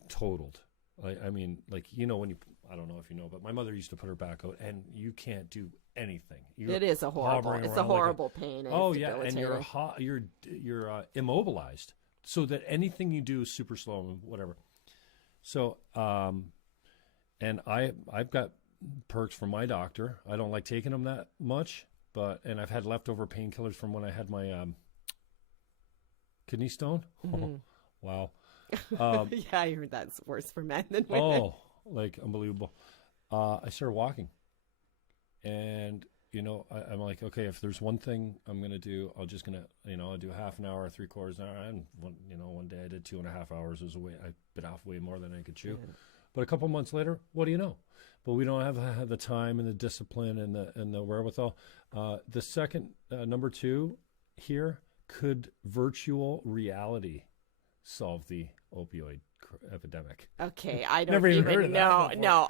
totaled. I mean, like, when you, I don't know if you know, but my mother used to put her back out, and you can't do anything. It is a horrible. hovering It's a around like horrible pain. And Oh it's yeah, and debilitating. you're immobilized, so that anything you do is super slow and whatever. So and I've got perks from my doctor. I don't like taking them that much, and I've had leftover painkillers from when I had my kidney stone. Wow. Yeah, I heard that's worse for men than women. Oh, like unbelievable. I started walking, and I'm like, okay, if there's one thing I'm gonna do, I'll do half an hour, 3/4 hour, and one day I did 2.5 hours. I bit off way more than I could chew. Yeah. But a couple months later, what do you know? But we don't have the time and the discipline and the wherewithal. The second number 2 here, could virtual reality solve the opioid epidemic? Okay, I don't Never even even heard of that know. before. No,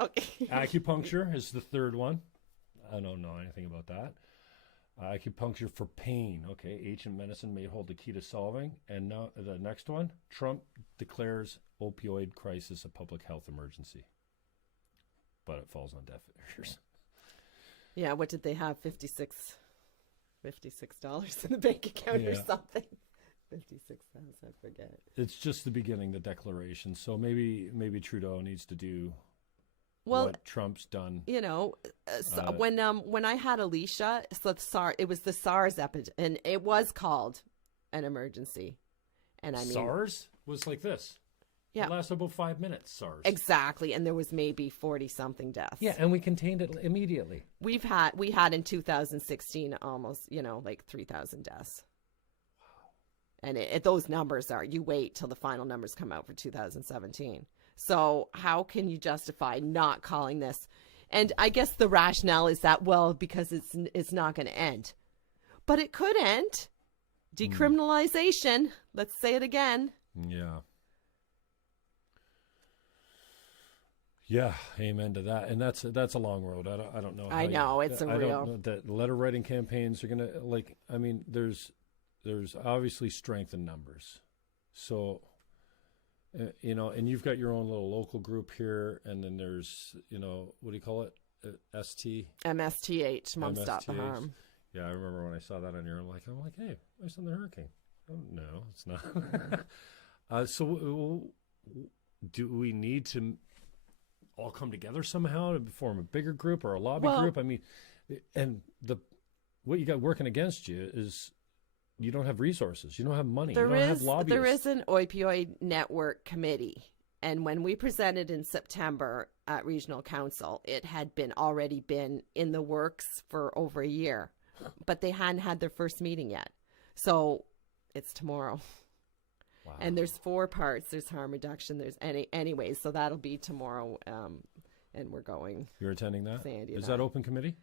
okay. Acupuncture is the third one. I don't know anything about that. Acupuncture for pain. Okay, ancient medicine may hold the key to solving. And now the next one, Trump declares opioid crisis a public health emergency. But it falls on deaf ears. Yeah, what did they have? $56 in the bank account or Yeah. something. 56,000, I forget. It's just the beginning, the declaration. So maybe Trudeau needs to do Well, what Trump's done. When I had Alicia, it was the SARS epidemic, and it was called an emergency. And I mean, SARS was like this. Yeah. It lasted about 5 minutes, SARS. Exactly, and there was maybe 40-something deaths. Yeah, and we contained it immediately. We had in 2016 almost, like 3,000 deaths. Wow. And those numbers you wait till the final numbers come out for 2017. So how can you justify not calling this? And I guess the rationale is that, well, because it's not going to end. But it could end. Decriminalization. Let's say it again. Yeah. Yeah, amen to that. And that's a long road. I don't know. I know, it's a I real. don't know that letter writing campaigns are gonna there's obviously strength in numbers. So, and you've got your own little local group here, and then there's what do you call it? MSTH, Mom Stop the MSTH. Harm. Yeah, I remember when I saw that on your. I'm like, hey, there's something hurricane. Oh, no, it's not. So, do we need to all come together somehow to form a bigger group or a lobby group? I mean, and what you got working against you is you don't have resources, you don't have money, you don't have lobbyists. There is an opioid network committee, and when we presented in September at Regional Council, it had already been in the works for over a year, but they hadn't had their first meeting yet. So it's tomorrow. Wow. And there's 4 parts. There's harm reduction. There's anyways. So that'll be tomorrow. And we're going. You're attending that? Sandy is that open committee?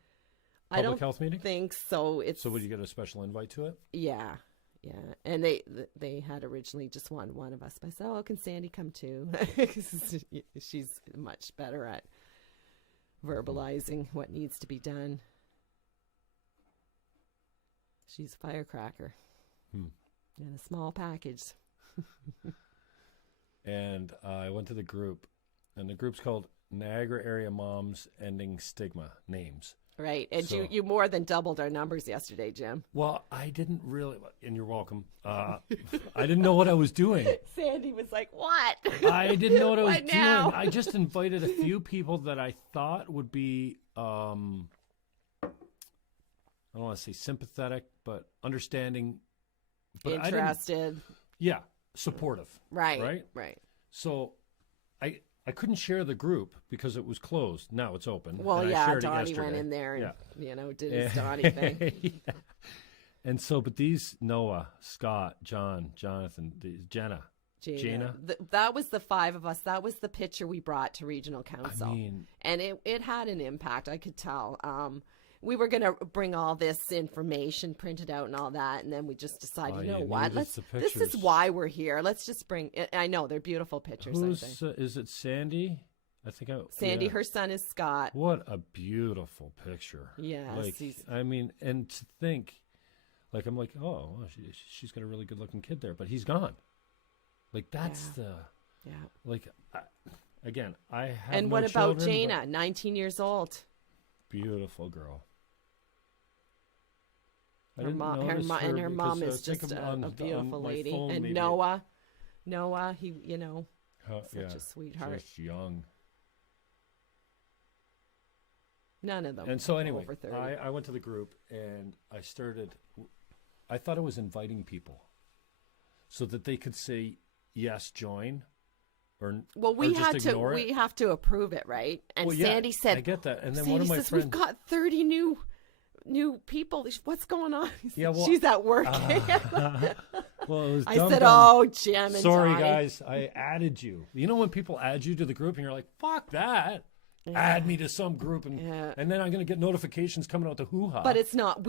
Public health meeting? Think so. So would you get a special invite to it? Yeah. And they had originally just wanted one of us. But I said, can Sandy come too? She's much better at verbalizing what needs to be done. She's a firecracker. In a small package. And I went to the group, and the group's called Niagara Area Moms Ending Stigma Names. Right, and so, you more than doubled our numbers yesterday, Jim. Well, I didn't really, and you're welcome. I didn't know what I was doing. Sandy was like, what? I didn't know what I was doing. Now? I just invited a few people that I thought would be, I don't want to say sympathetic, but understanding. But interested. Yeah, supportive. Right. So I couldn't share the group because it was closed. Now it's open. Well, and yeah, Donnie went in there and did his Donnie thing. Yeah. And so, but these Noah, Scott, John, Jonathan, Jenna. That was the 5 of us. That was the picture we brought to Regional Council. I mean, and it had an impact. I could tell. we were going to bring all this information printed out and all that, and then we just decided, you know what? This is why we're here. Let's just bring. I know they're beautiful pictures. Is it Sandy? Sandy. Her son is Scott. What a beautiful picture. Yes. I mean, and to think, like, I'm like, oh, well, she's got a really good looking kid there, but he's gone. Like, that's like, again, I have And no what about children, Jaina, 19 years old? Beautiful girl. Her mom is just a beautiful lady. And maybe. Noah, he, such a sweetheart. Just young. None of them. And so anyway, over 30. I went to the group and I thought it was inviting people so that they could say, yes, join. We have to approve it, right? And Sandy said, I get that. And then Sandy one of my says, friends, we've got 30 new people. What's going on? Yeah, well, she's at work. well, it was I said, oh, Jim and sorry, Johnny. guys, I added you. You know when people add you to the group and you're like, fuck that. Yeah. Add me to some group and then I'm going to get notifications coming out the hoo-ha. But it's not,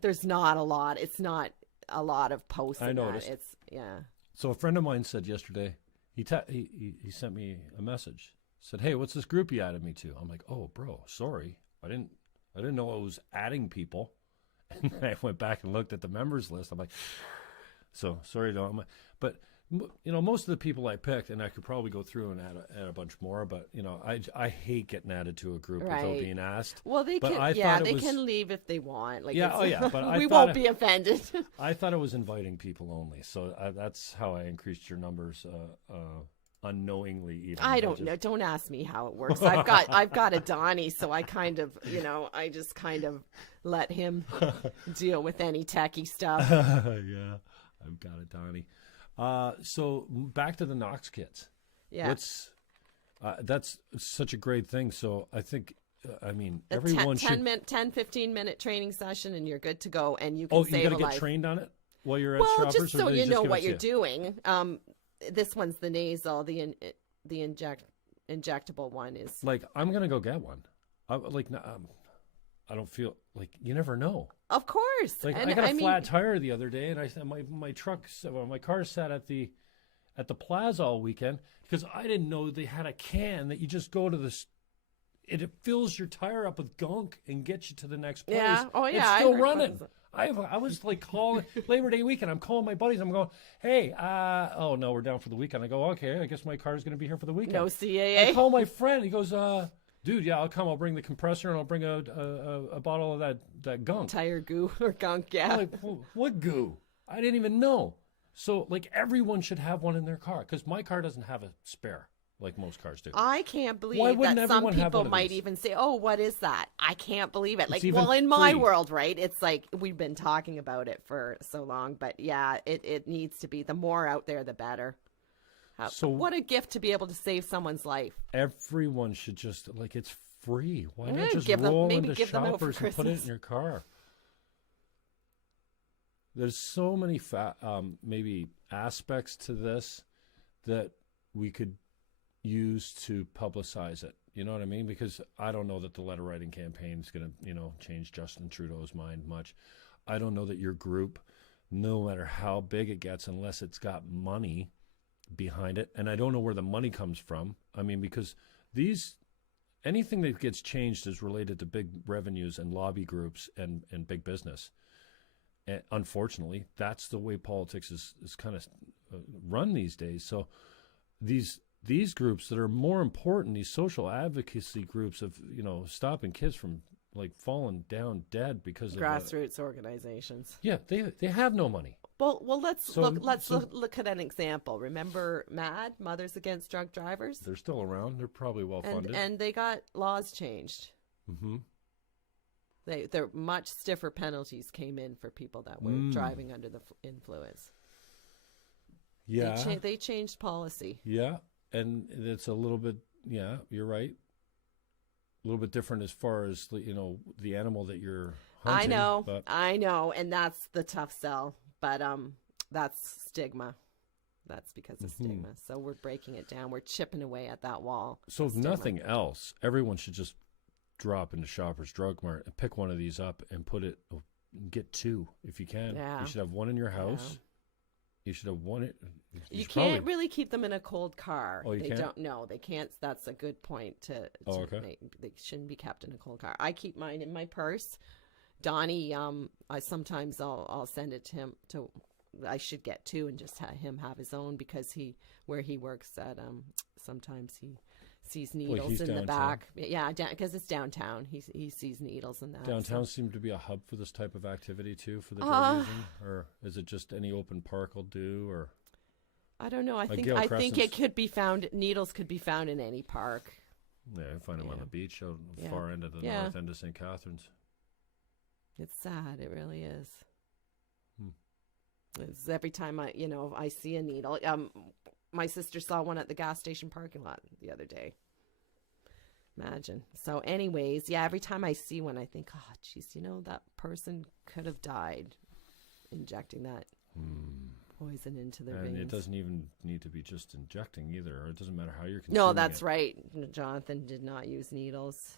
there's not a lot. It's not a lot of posts. I noticed. So a friend of mine said yesterday, he sent me a message. Said, hey, what's this group you added me to? I'm like, oh, bro, sorry. I didn't know I was adding people. And I went back and looked at the members list. I'm like, so sorry, but most of the people I picked, and I could probably go through and add a bunch more, but I hate getting added to a group without being asked. Well, they can leave if they want. Like, but we won't be offended. I thought it was inviting people only, so that's how I increased your numbers unknowingly. Even I don't know. Don't ask me how it works. I've got a Donnie, so I kind of I just kind of let him deal with any techie stuff. Yeah, I've got a Donnie. So back to the Knox kits. Yeah. That's such a great thing. So I think, everyone 15 minute training session and you're good to go and you can save a life. Oh, you got to get trained on it while you're at Shoppers? Just so you know what you're doing. This one's the nasal, the injectable one is. Like, I'm going to go get one. I don't feel like you never know. Of course. Like, I got a flat tire the other day, and I said my car sat at the plaza all weekend because I didn't know they had a can that you just go to this. It fills your tire up with gunk and gets you to the next place. Yeah. Oh yeah. It's still running. I was like calling Labor Day weekend. I'm calling my buddies. I'm going, hey, oh no, we're down for the weekend. I go, okay, I guess my car's going to be here for the weekend. No CAA. I call my friend. He goes, dude, yeah, I'll come. I'll bring the compressor and I'll bring a bottle of that gunk. Tire goo or gunk, yeah. I'm like, what goo? I didn't even know. So, like, everyone should have one in their car because my car doesn't have a spare like most cars do. I can't believe that some people might even say, oh, what is that? I can't believe it. Like, well, in my world, right, it's like we've been talking about it for so long. But, yeah, it needs to be. The more out there, the better. So what a gift to be able to save someone's life. Everyone should just, like, it's free. Why not just roll into Shoppers and put it in your car? There's so many maybe aspects to this that we could use to publicize it. You know what I mean? Because I don't know that the letter writing campaign is going to, change Justin Trudeau's mind much. I don't know that your group, no matter how big it gets, unless it's got money behind it, and I don't know where the money comes from. I mean, because anything that gets changed is related to big revenues and lobby groups and big business. And unfortunately, that's the way politics is kind of run these days. So these groups that are more important, these social advocacy groups of stopping kids from like falling down dead because of grassroots organizations. Yeah, they have no money. Well, let's look at an example. Remember MAD, Mothers Against Drunk Drivers? They're still around. They're probably well funded. And they got laws changed. Mm-hmm. They're much stiffer penalties came in for people that were driving under the influence. Yeah. They changed policy. Yeah, and it's a little bit, you're right. A little bit different as far as, the animal that you're hunting. I know, and that's the tough sell. But that's stigma. That's because of stigma. So we're breaking it down. We're chipping away at that wall. So if nothing else, everyone should just drop into Shoppers Drug Mart and pick one of these up and get 2 if you can. Yeah. You should have one in your house. Yeah. You should have one. You can't really keep them in a cold car. Oh, you they can't? don't. No, they can't. That's a good point to okay. make. They shouldn't be kept in a cold car. I keep mine in my purse. Donnie, I sometimes I'll send it to him. I should get 2 and just have him have his own because where he works at sometimes he sees needles in downtown. The back. Yeah, because it's downtown. He sees needles in that. Downtown seems to be a hub for this type of activity too for the drug using, or is it just any open park will do? Or I don't know. I think Crescent's... it could be found. Needles could be found in any park. Yeah, I find them on the beach out the far end of the north end of St. Catharines. It's sad. It really is. It's every time I see a needle. My sister saw one at the gas station parking lot the other day. Imagine. So anyways, every time I see one, I think, oh, geez, that person could have died injecting that poison into their veins. And it doesn't even need to be just injecting either. Or it doesn't matter how you're consuming No, that's right. Jonathan did not use needles.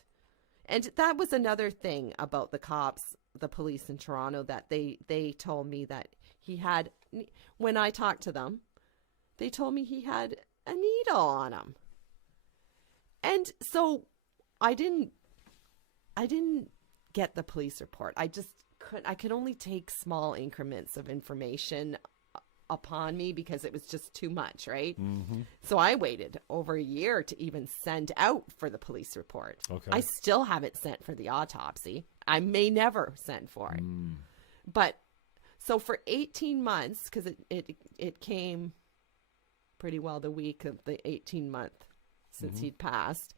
And that was another thing about the cops, the police in Toronto, that they told me that he had, when I talked to them, they told me he had a needle on him. And so I didn't get the police report. I could only take small increments of information upon me because it was just too much, right? Mm-hmm. So I waited over a year to even send out for the police report. Okay. I still haven't sent for the autopsy. I may never send for it. But so for 18 months, because it came pretty well the week of the 18-month since he'd passed,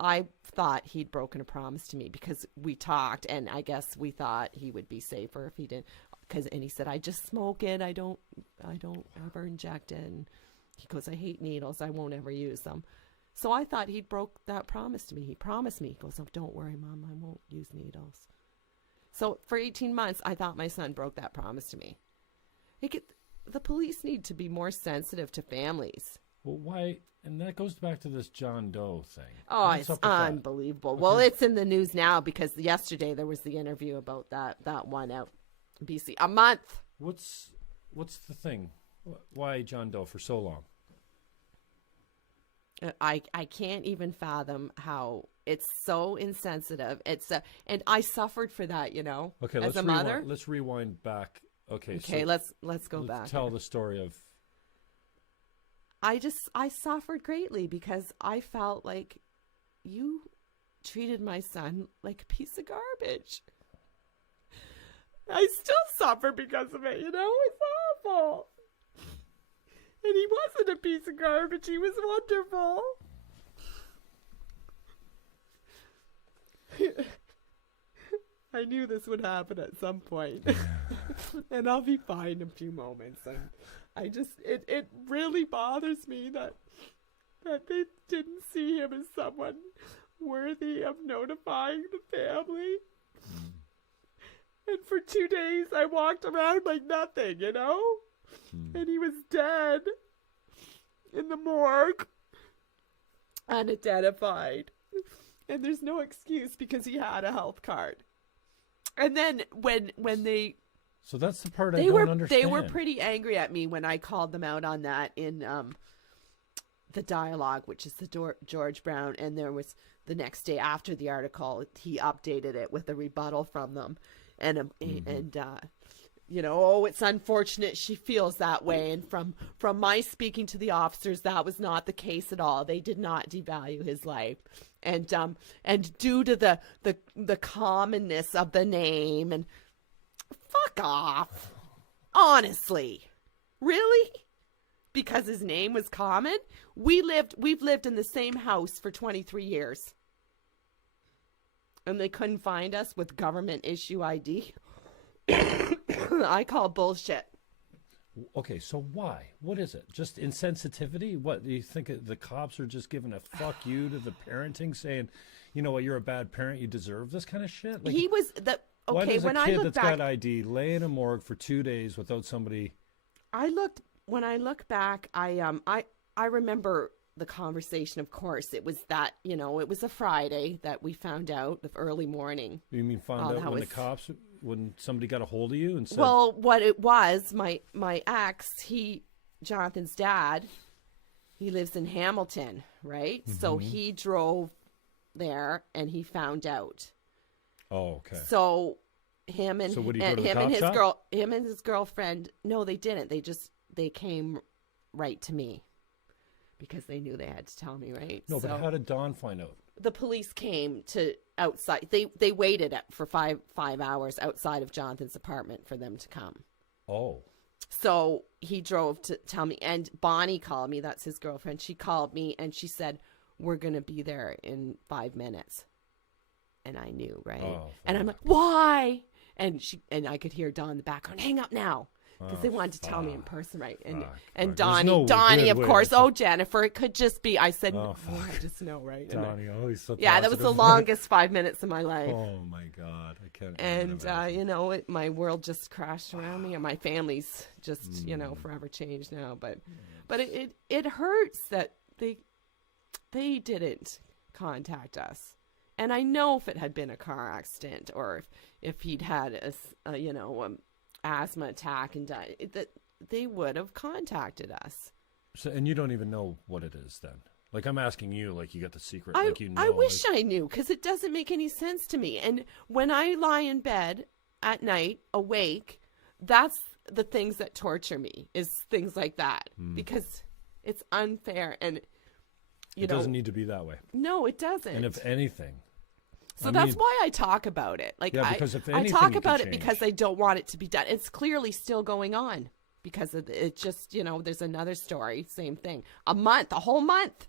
I thought he'd broken a promise to me because we talked, and I guess we thought he would be safer if he didn't. And he said, I just smoke it. I don't ever inject it. And he goes, I hate needles. I won't ever use them. So I thought he'd broke that promise to me. He promised me. He goes, oh, don't worry, Mom. I won't use needles. So for 18 months, I thought my son broke that promise to me. The police need to be more sensitive to families. Well, why? And that goes back to this John Doe thing. Oh, it's unbelievable. Okay. Well, it's in the news now because yesterday there was the interview about that one out in BC. A month. What's the thing? Why John Doe for so long? I can't even fathom how it's so insensitive. And I suffered for that, Okay, as a mother. Let's rewind back. Okay, so let's go back. Tell the story of. I suffered greatly because I felt like you treated my son like a piece of garbage. I still suffer because of it, it's awful. And he wasn't a piece of garbage. He was wonderful. I knew this would happen at some point. And I'll be fine in a few moments. And I just, it really bothers me that they didn't see him as someone worthy of notifying the family. And for 2 days, I walked around like nothing, And he was dead in the morgue, unidentified. And there's no excuse because he had a health card. And then when they... So that's the part I don't understand. They were pretty angry at me when I called them out on that in the dialogue, which is the George Brown. And there was the next day after the article, he updated it with a rebuttal from them. And it's unfortunate she feels that way. And from my speaking to the officers, that was not the case at all. They did not devalue his life. And due to the commonness of the name, and fuck off. Honestly. Really? Because his name was common? We've lived in the same house for 23 years. And they couldn't find us with government issue ID. I call bullshit. Okay, so why? What is it? Just insensitivity? What, do you think the cops are just giving a fuck you to the parenting, saying, you know what, you're a bad parent, you deserve this kind of shit? Like, he was the okay. Why does when a I kid look that's back, got ID lay in a morgue for 2 days without somebody? When I look back, I remember the conversation, of course, it was that, it was a Friday that we found out the early morning. You mean found out when somebody got a hold of you and said? Well, what it was, my ex, Jonathan's dad, he lives in Hamilton, right? Mm-hmm. So he drove there and he found out. Oh, okay. So him and his girlfriend, no, they didn't. They came right to me because they knew they had to tell me, right? No, but how did Dawn find out? The police came to outside. They waited for five hours outside of Jonathan's apartment for them to come. Oh. So he drove to tell me, and Bonnie called me. That's his girlfriend. She called me and she said, "We're going to be there in 5 minutes." And I knew, right? Oh, and I'm like, "Why?" And I could hear Dawn in the background, "Hang up now." Because they wanted to tell me in person, right? And Donnie, of course, Jennifer, it could just be. I said, I just know, right? Donnie, always so yeah, that was the longest 5 minutes of my life. Oh my God, I can't. And my world just crashed around me, and my family's just forever changed now. But it hurts that they didn't contact us. And I know if it had been a car accident or if he'd had a asthma attack and died, that they would have contacted us. So, and you don't even know what it is then? Like, I'm asking you, like, you got the secret. I wish I knew, because it doesn't make any sense to me. And when I lie in bed at night, awake, that's the things that torture me, is things like that. Because it's unfair. And, it doesn't need to be that way. No, it doesn't. And if anything. So that's why I talk about it. Like, because if anything, I talk about it because I don't want it to be done. It's clearly still going on because of it. Just, there's another story, same thing. A whole month.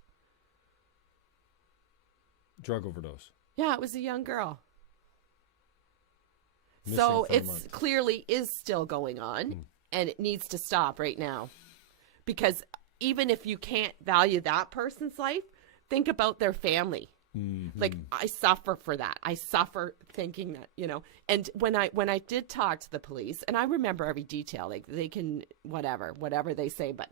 Drug overdose. Yeah, it was a young girl. Missing so for a month. Clearly is still going on, and it needs to stop right now. Because even if you can't value that person's life, think about their family. Mm-hmm. Like, I suffer for that. I suffer thinking that, and when I did talk to the police, and I remember every detail, like they can, whatever they say. But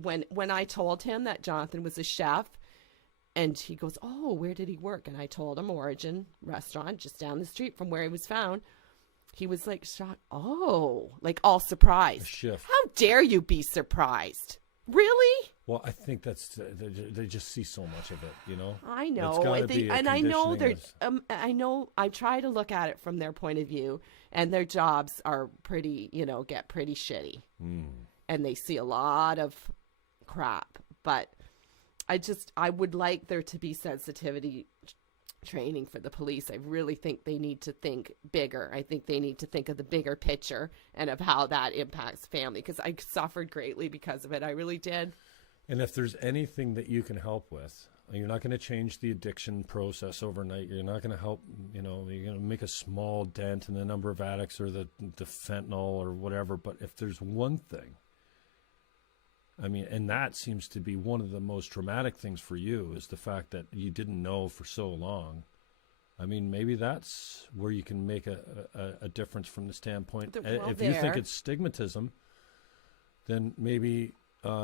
when I told him that Jonathan was a chef, and he goes, "Oh, where did he work?" And I told him Origin Restaurant just down the street from where he was found. He was like shocked. Oh, like all surprised. A shift. How dare you be surprised? Really? Well, I think that's they just see so much of it, I know, I know. I try to look at it from their point of view, and their jobs are pretty, get pretty shitty, and they see a lot of crap. But I would like there to be sensitivity training for the police. I really think they need to think bigger. I think they need to think of the bigger picture and of how that impacts family, because I suffered greatly because of it. I really did. And if there's anything that you can help with, you're not going to change the addiction process overnight. You're not going to help, you're going to make a small dent in the number of addicts or the fentanyl or whatever. But if there's one thing, and that seems to be one of the most traumatic things for you, is the fact that you didn't know for so long. Maybe that's where you can make a difference from the standpoint. If you think it's stigmatism, then maybe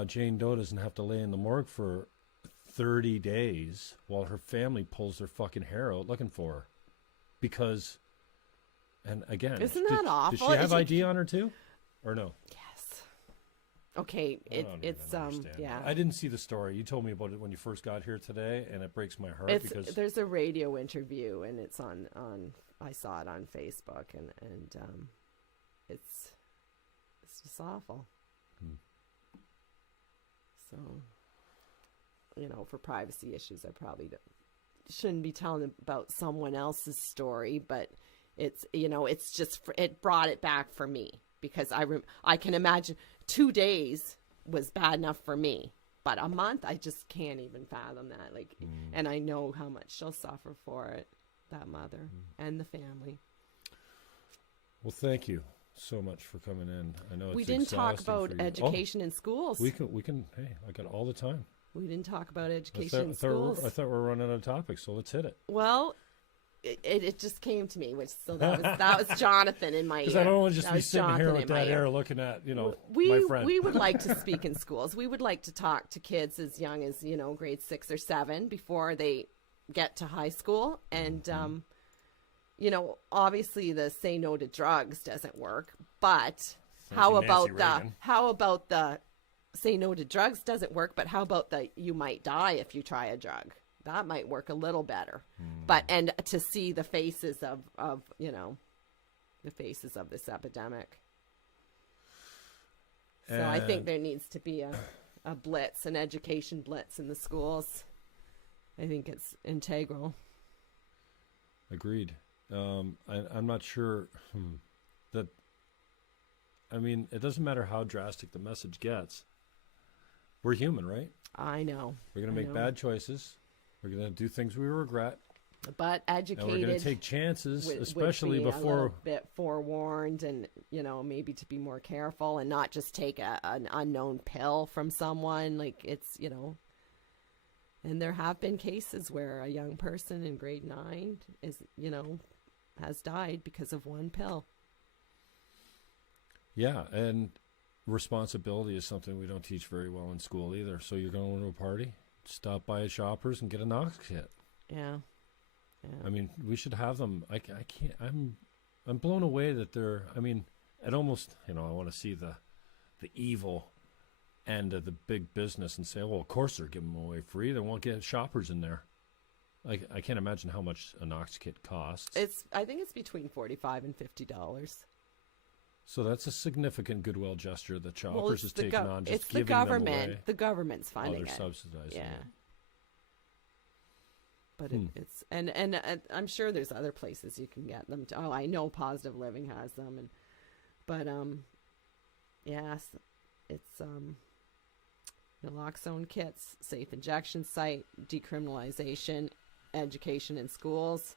Jane Doe doesn't have to lay in the morgue for 30 days while her family pulls their fucking hair out looking for her. Because, and again, isn't that awful? Does she have ID on her too? Or no? Yes. Okay, it's yeah. I didn't see the story. You told me about it when you first got here today, and it breaks my heart because there's a radio interview, and it's on I saw it on Facebook, and it's just awful. So, for privacy issues, I probably shouldn't be telling about someone else's story, but it's it brought it back for me, because I can imagine 2 days was bad enough for me, but a month, I just can't even fathom that. And I know how much she'll suffer for it, that mother and the family. Well, thank you so much for coming in. I know it's we didn't talk about education in schools. We can. Hey, I got all the time. We didn't talk about education in schools. I thought we were running out of topics, so let's hit it. Well, it just came to me, so that was Jonathan in my ear. Because I don't want to just That be was sitting Jonathan here with in my that ear. air looking at, my We friend. we would like to speak in schools. We would like to talk to kids as young as grade 6 or 7 before they get to high school. And obviously the say no to drugs doesn't work. But how about the say no to drugs doesn't work? But how about the you might die if you try a drug? That might work a little better. But and to see the faces of the faces of this epidemic. So I think there needs to be a blitz, an education blitz in the schools. I think it's integral. Agreed. I'm not sure that. I mean, it doesn't matter how drastic the message gets. We're human, right? I know. We're going to make bad choices. We're going to do things we regret. But educated. And we're going to take chances, especially would be before. A little bit forewarned, and maybe to be more careful and not just take an unknown pill from someone. Like it's and there have been cases where a young person in grade 9 is has died because of one pill. Yeah, and responsibility is something we don't teach very well in school either. So you're going to a party, stop by a Shoppers and get a Knox kit. Yeah. I mean, we should have them. I can't. I'm blown away that they're. I mean, it almost. I want to see the evil end of the big business and say, well, of course they're giving them away free. They won't get Shoppers in there. I can't imagine how much a Knox kit costs. I think it's between $45 and $50. So that's a significant goodwill gesture that Shoppers is taking on. Just it's the giving them government. away. The government's funding they're it. Subsidizing it. But it's and I'm sure there's other places you can get them. I know Positive Living has them, but yes, it's naloxone kits, safe injection site, decriminalization, education in schools.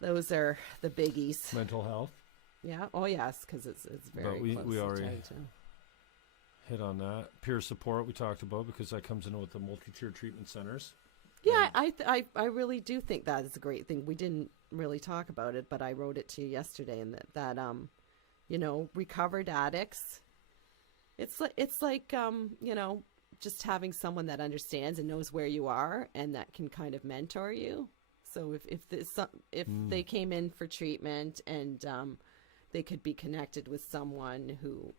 Those are the biggies. Mental health. Yeah. Oh yes, because it's very. But we already tied to. Hit on that. Peer support we talked about because that comes in with the multi-tier treatment centers. Yeah, I really do think that is a great thing. We didn't really talk about it, but I wrote it to you yesterday, and that recovered addicts. It's like just having someone that understands and knows where you are and that can kind of mentor you. So if they came in for treatment and they could be connected with someone who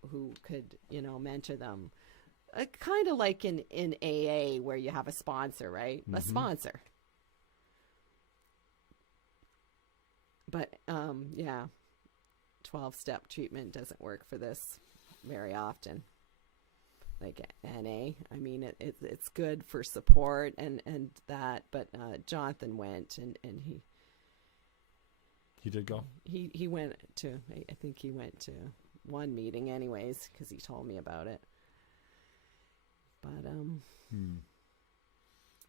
could mentor them. Kind of like in AA where you have a sponsor, right? Mm-hmm. A sponsor. But 12-step treatment doesn't work for this very often. Like NA, I mean it's good for support and that, but Jonathan went and he did go. He went to I think he went to one meeting anyways because he told me about it. But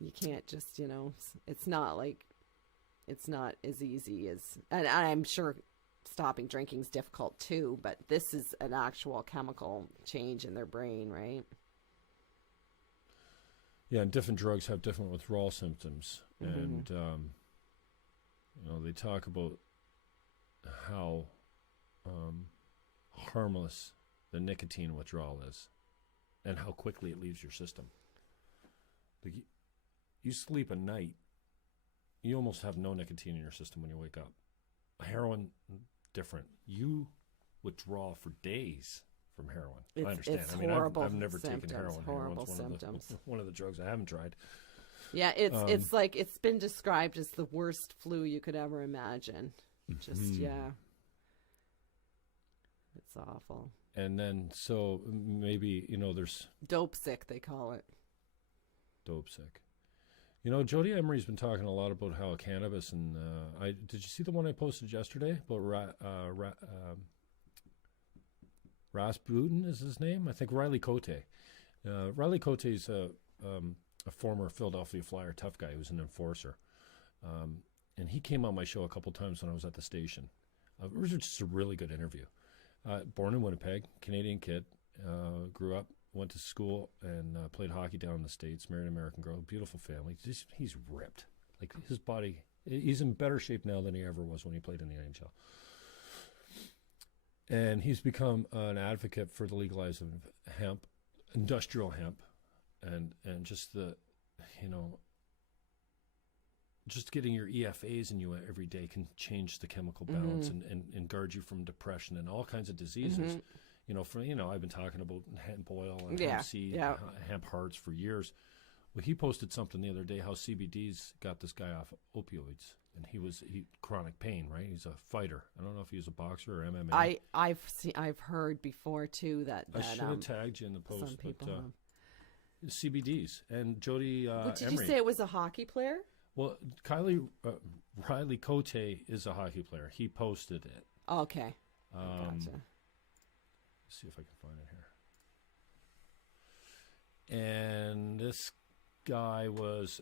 you can't just it's not as easy as, and I'm sure stopping drinking is difficult too, but this is an actual chemical change in their brain, right? Yeah, and different drugs have different withdrawal symptoms. Mm-hmm. And they talk about how harmless the nicotine withdrawal is and how quickly it leaves your system. Like you sleep a night, you almost have no nicotine in your system when you wake up. Heroin, different. You withdraw for days from heroin. I understand. It's I mean, horrible I've never symptoms, taken heroin. Horrible Heroin's symptoms. One of the drugs I haven't tried. Yeah, it's like it's been described as the worst flu you could ever imagine. Just it's awful. And then so maybe there's dope sick they call it. Dope sick. Jody Emery's been talking a lot about how cannabis and did you see the one I posted yesterday about Rasputin is his name? I think Riley Cote. Riley Cote's a former Philadelphia Flyer tough guy who's an enforcer. And he came on my show a couple times when I was at the station. It was just a really good interview. Born in Winnipeg, Canadian kid, grew up, went to school, and played hockey down in the States, married an American girl, beautiful family. He's ripped. Like his body, he's in better shape now than he ever was when he played in the NHL. And he's become an advocate for the legalizing of hemp, industrial hemp, and just the, just getting your EFAs in you every day can change the chemical balance and guard you from depression and all kinds of diseases. I've been talking about hemp oil and hemp seed, hemp hearts for years. Well, he posted something the other day how CBD's got this guy off opioids, and he chronic pain, right? He's a fighter. I don't know if he was a boxer or MMA. I've heard before too that I should have tagged you in the post. Some people CBDs and Jody did Emery. you say it was a hockey player? Well, Riley Cote is a hockey player. He posted it. Okay. Gotcha. Gotcha. Let's see if I can find it here. And this guy was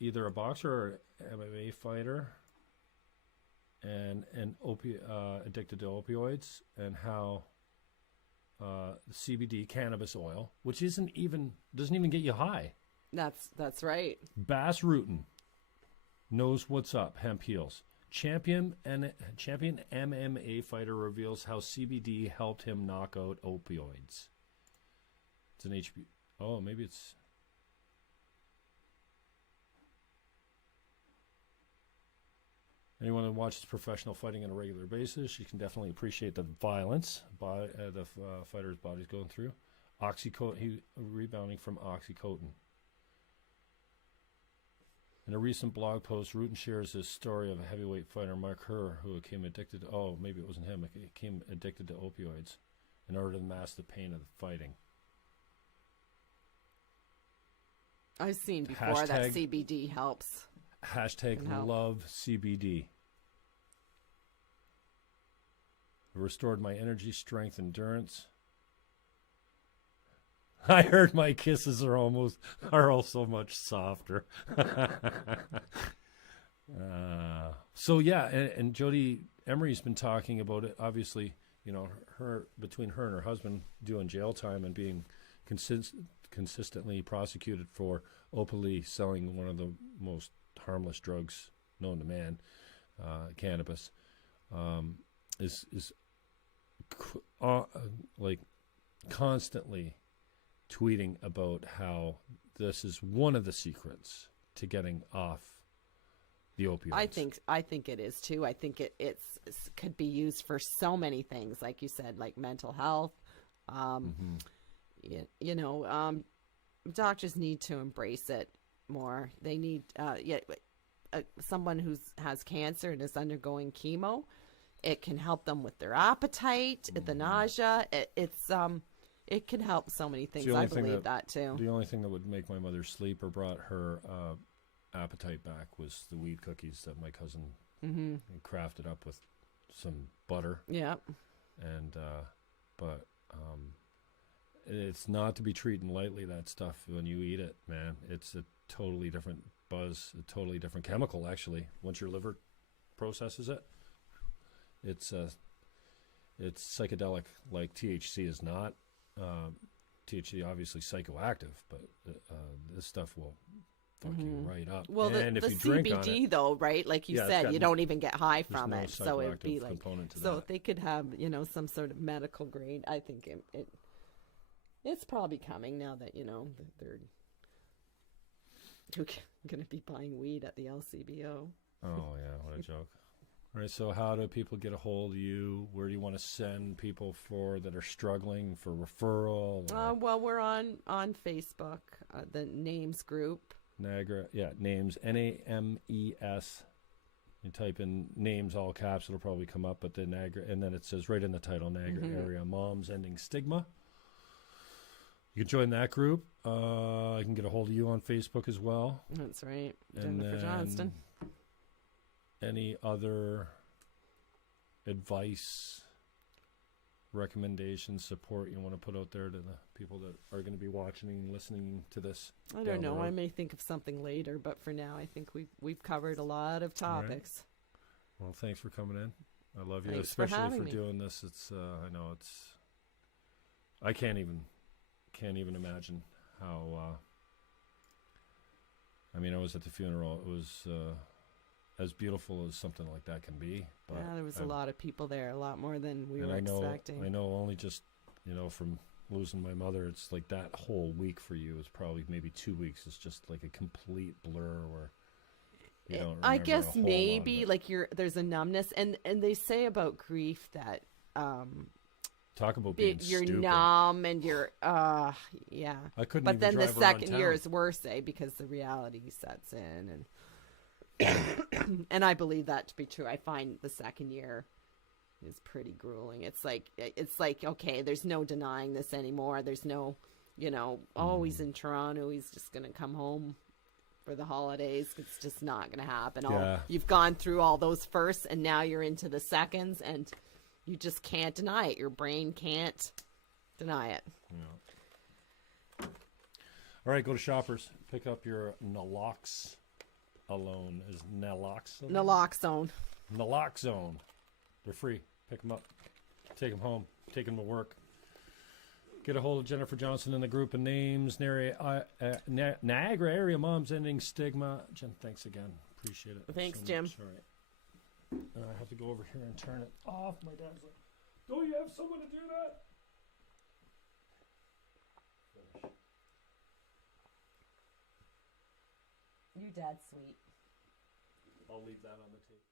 either a boxer or MMA fighter, and addicted to opioids, and how CBD cannabis oil, which doesn't even get you high. That's right. Bass Rutten knows what's up. Hemp heals. Champion MMA fighter reveals how CBD helped him knock out opioids. It's an HBO. Oh, maybe it's. Anyone who watches professional fighting on a regular basis, you can definitely appreciate the violence the fighter's body's going through. He rebounding from oxycodone. In a recent blog post, Rutten shares his story of a heavyweight fighter, Mark Herr, who became addicted to, maybe it wasn't him, became addicted to opioids in order to mask the pain of the fighting. I've seen before that CBD helps. #love CBD. Restored my energy, strength, endurance. I heard my kisses are also much softer. And Jody Emery's been talking about it. Obviously, between her and her husband doing jail time and being consistently prosecuted for openly selling one of the most harmless drugs known to man, cannabis, is constantly tweeting about how this is one of the secrets to getting off the opioids. I think it is too. I think it could be used for so many things, like you said, like mental health. Doctors need to embrace it more. They need someone who has cancer and is undergoing chemo. It can help them with their appetite, the nausea. It can help so many things. I believe that too. The only thing that would make my mother sleep or brought her appetite back was the weed cookies that my cousin crafted up with some butter. Yeah. And it's not to be treated lightly, that stuff, when you eat it, man. It's a totally different buzz, a totally different chemical, actually. Once your liver processes it, it's psychedelic, like THC is not. THC obviously psychoactive, but this stuff will fuck you right up. Well, and the if you drink CBD on it, though, right? Like you said, you don't even get high from no it, so it'd be like component to so that. if they could have some sort of medical grade. I think it's probably coming now that they're going to be buying weed at the LCBO. Oh yeah, what a joke. All right, so how do people get a hold of you? Where do you want to send people that are struggling for referral? Well, we're on Facebook, the Names group. Niagara, Names, NAMES. You type in Names, all caps, it'll probably come up, but the Niagara, and then it says right in the title, Niagara Area Moms Ending Stigma. You can join that group. I can get a hold of you on Facebook as well. That's right, Jennifer Johnston. Any other advice, recommendations, support you want to put out there to the people that are going to be watching and listening to this? I don't know. I may think of something later, but for now, I think we've covered a lot of topics. Right. Well, thanks for coming in. I love you, Thanks especially for doing this. It's I know it's. I can't even imagine how I mean, I was at the funeral. It was as beautiful as something like that can be. But yeah, there was a lot of people there, a lot more than we were expecting. I know only just, from losing my mother, it's like that whole week for you is probably maybe 2 weeks. It's just like a complete blur where you don't remember I guess a whole maybe lot of it. there's a numbness, and they say about grief that Talk about being you're stupid. numb and you're yeah. I couldn't But even then the drive around second year town. is worse, because the reality sets in, and and I believe that to be true. I find the second year is pretty grueling. It's like okay, there's no denying this anymore. There's no, he's in Toronto. He's just gonna come home for the holidays. It's just not gonna happen. Yeah. You've gone through all those firsts, and now you're into the seconds, and you just can't deny it. Your brain can't deny it. Yeah. All right, go to Shoppers. Pick up your Naloxone. Is Naloxone? Naloxone. Naloxone. They're free. Pick them up. Take them home. Take them to work. Get a hold of Jennifer Johnson in the group of names. Niagara Area Moms Ending Stigma. Jen, thanks again. Appreciate it. Thanks, so Jim. much. All right. I have to go over here and turn it off. My dad's like, don't you have someone to do that? Finish. Your dad's sweet. I'll leave that on the tape.